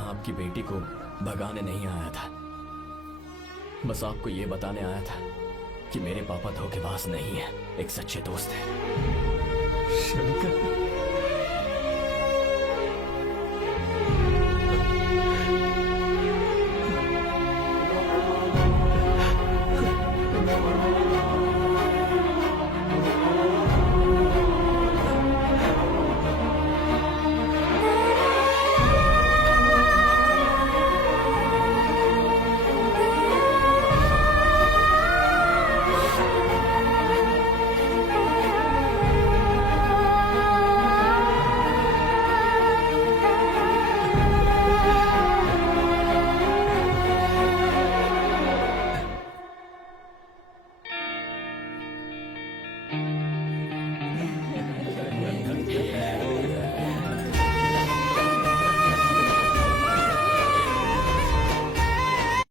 आपकी बेटी को भगाने नहीं आया था, बस आपको ये बताने आया था कि मेरे पापा धोखेबाज नहीं है, एक सच्चे दोस्त है। शंकर,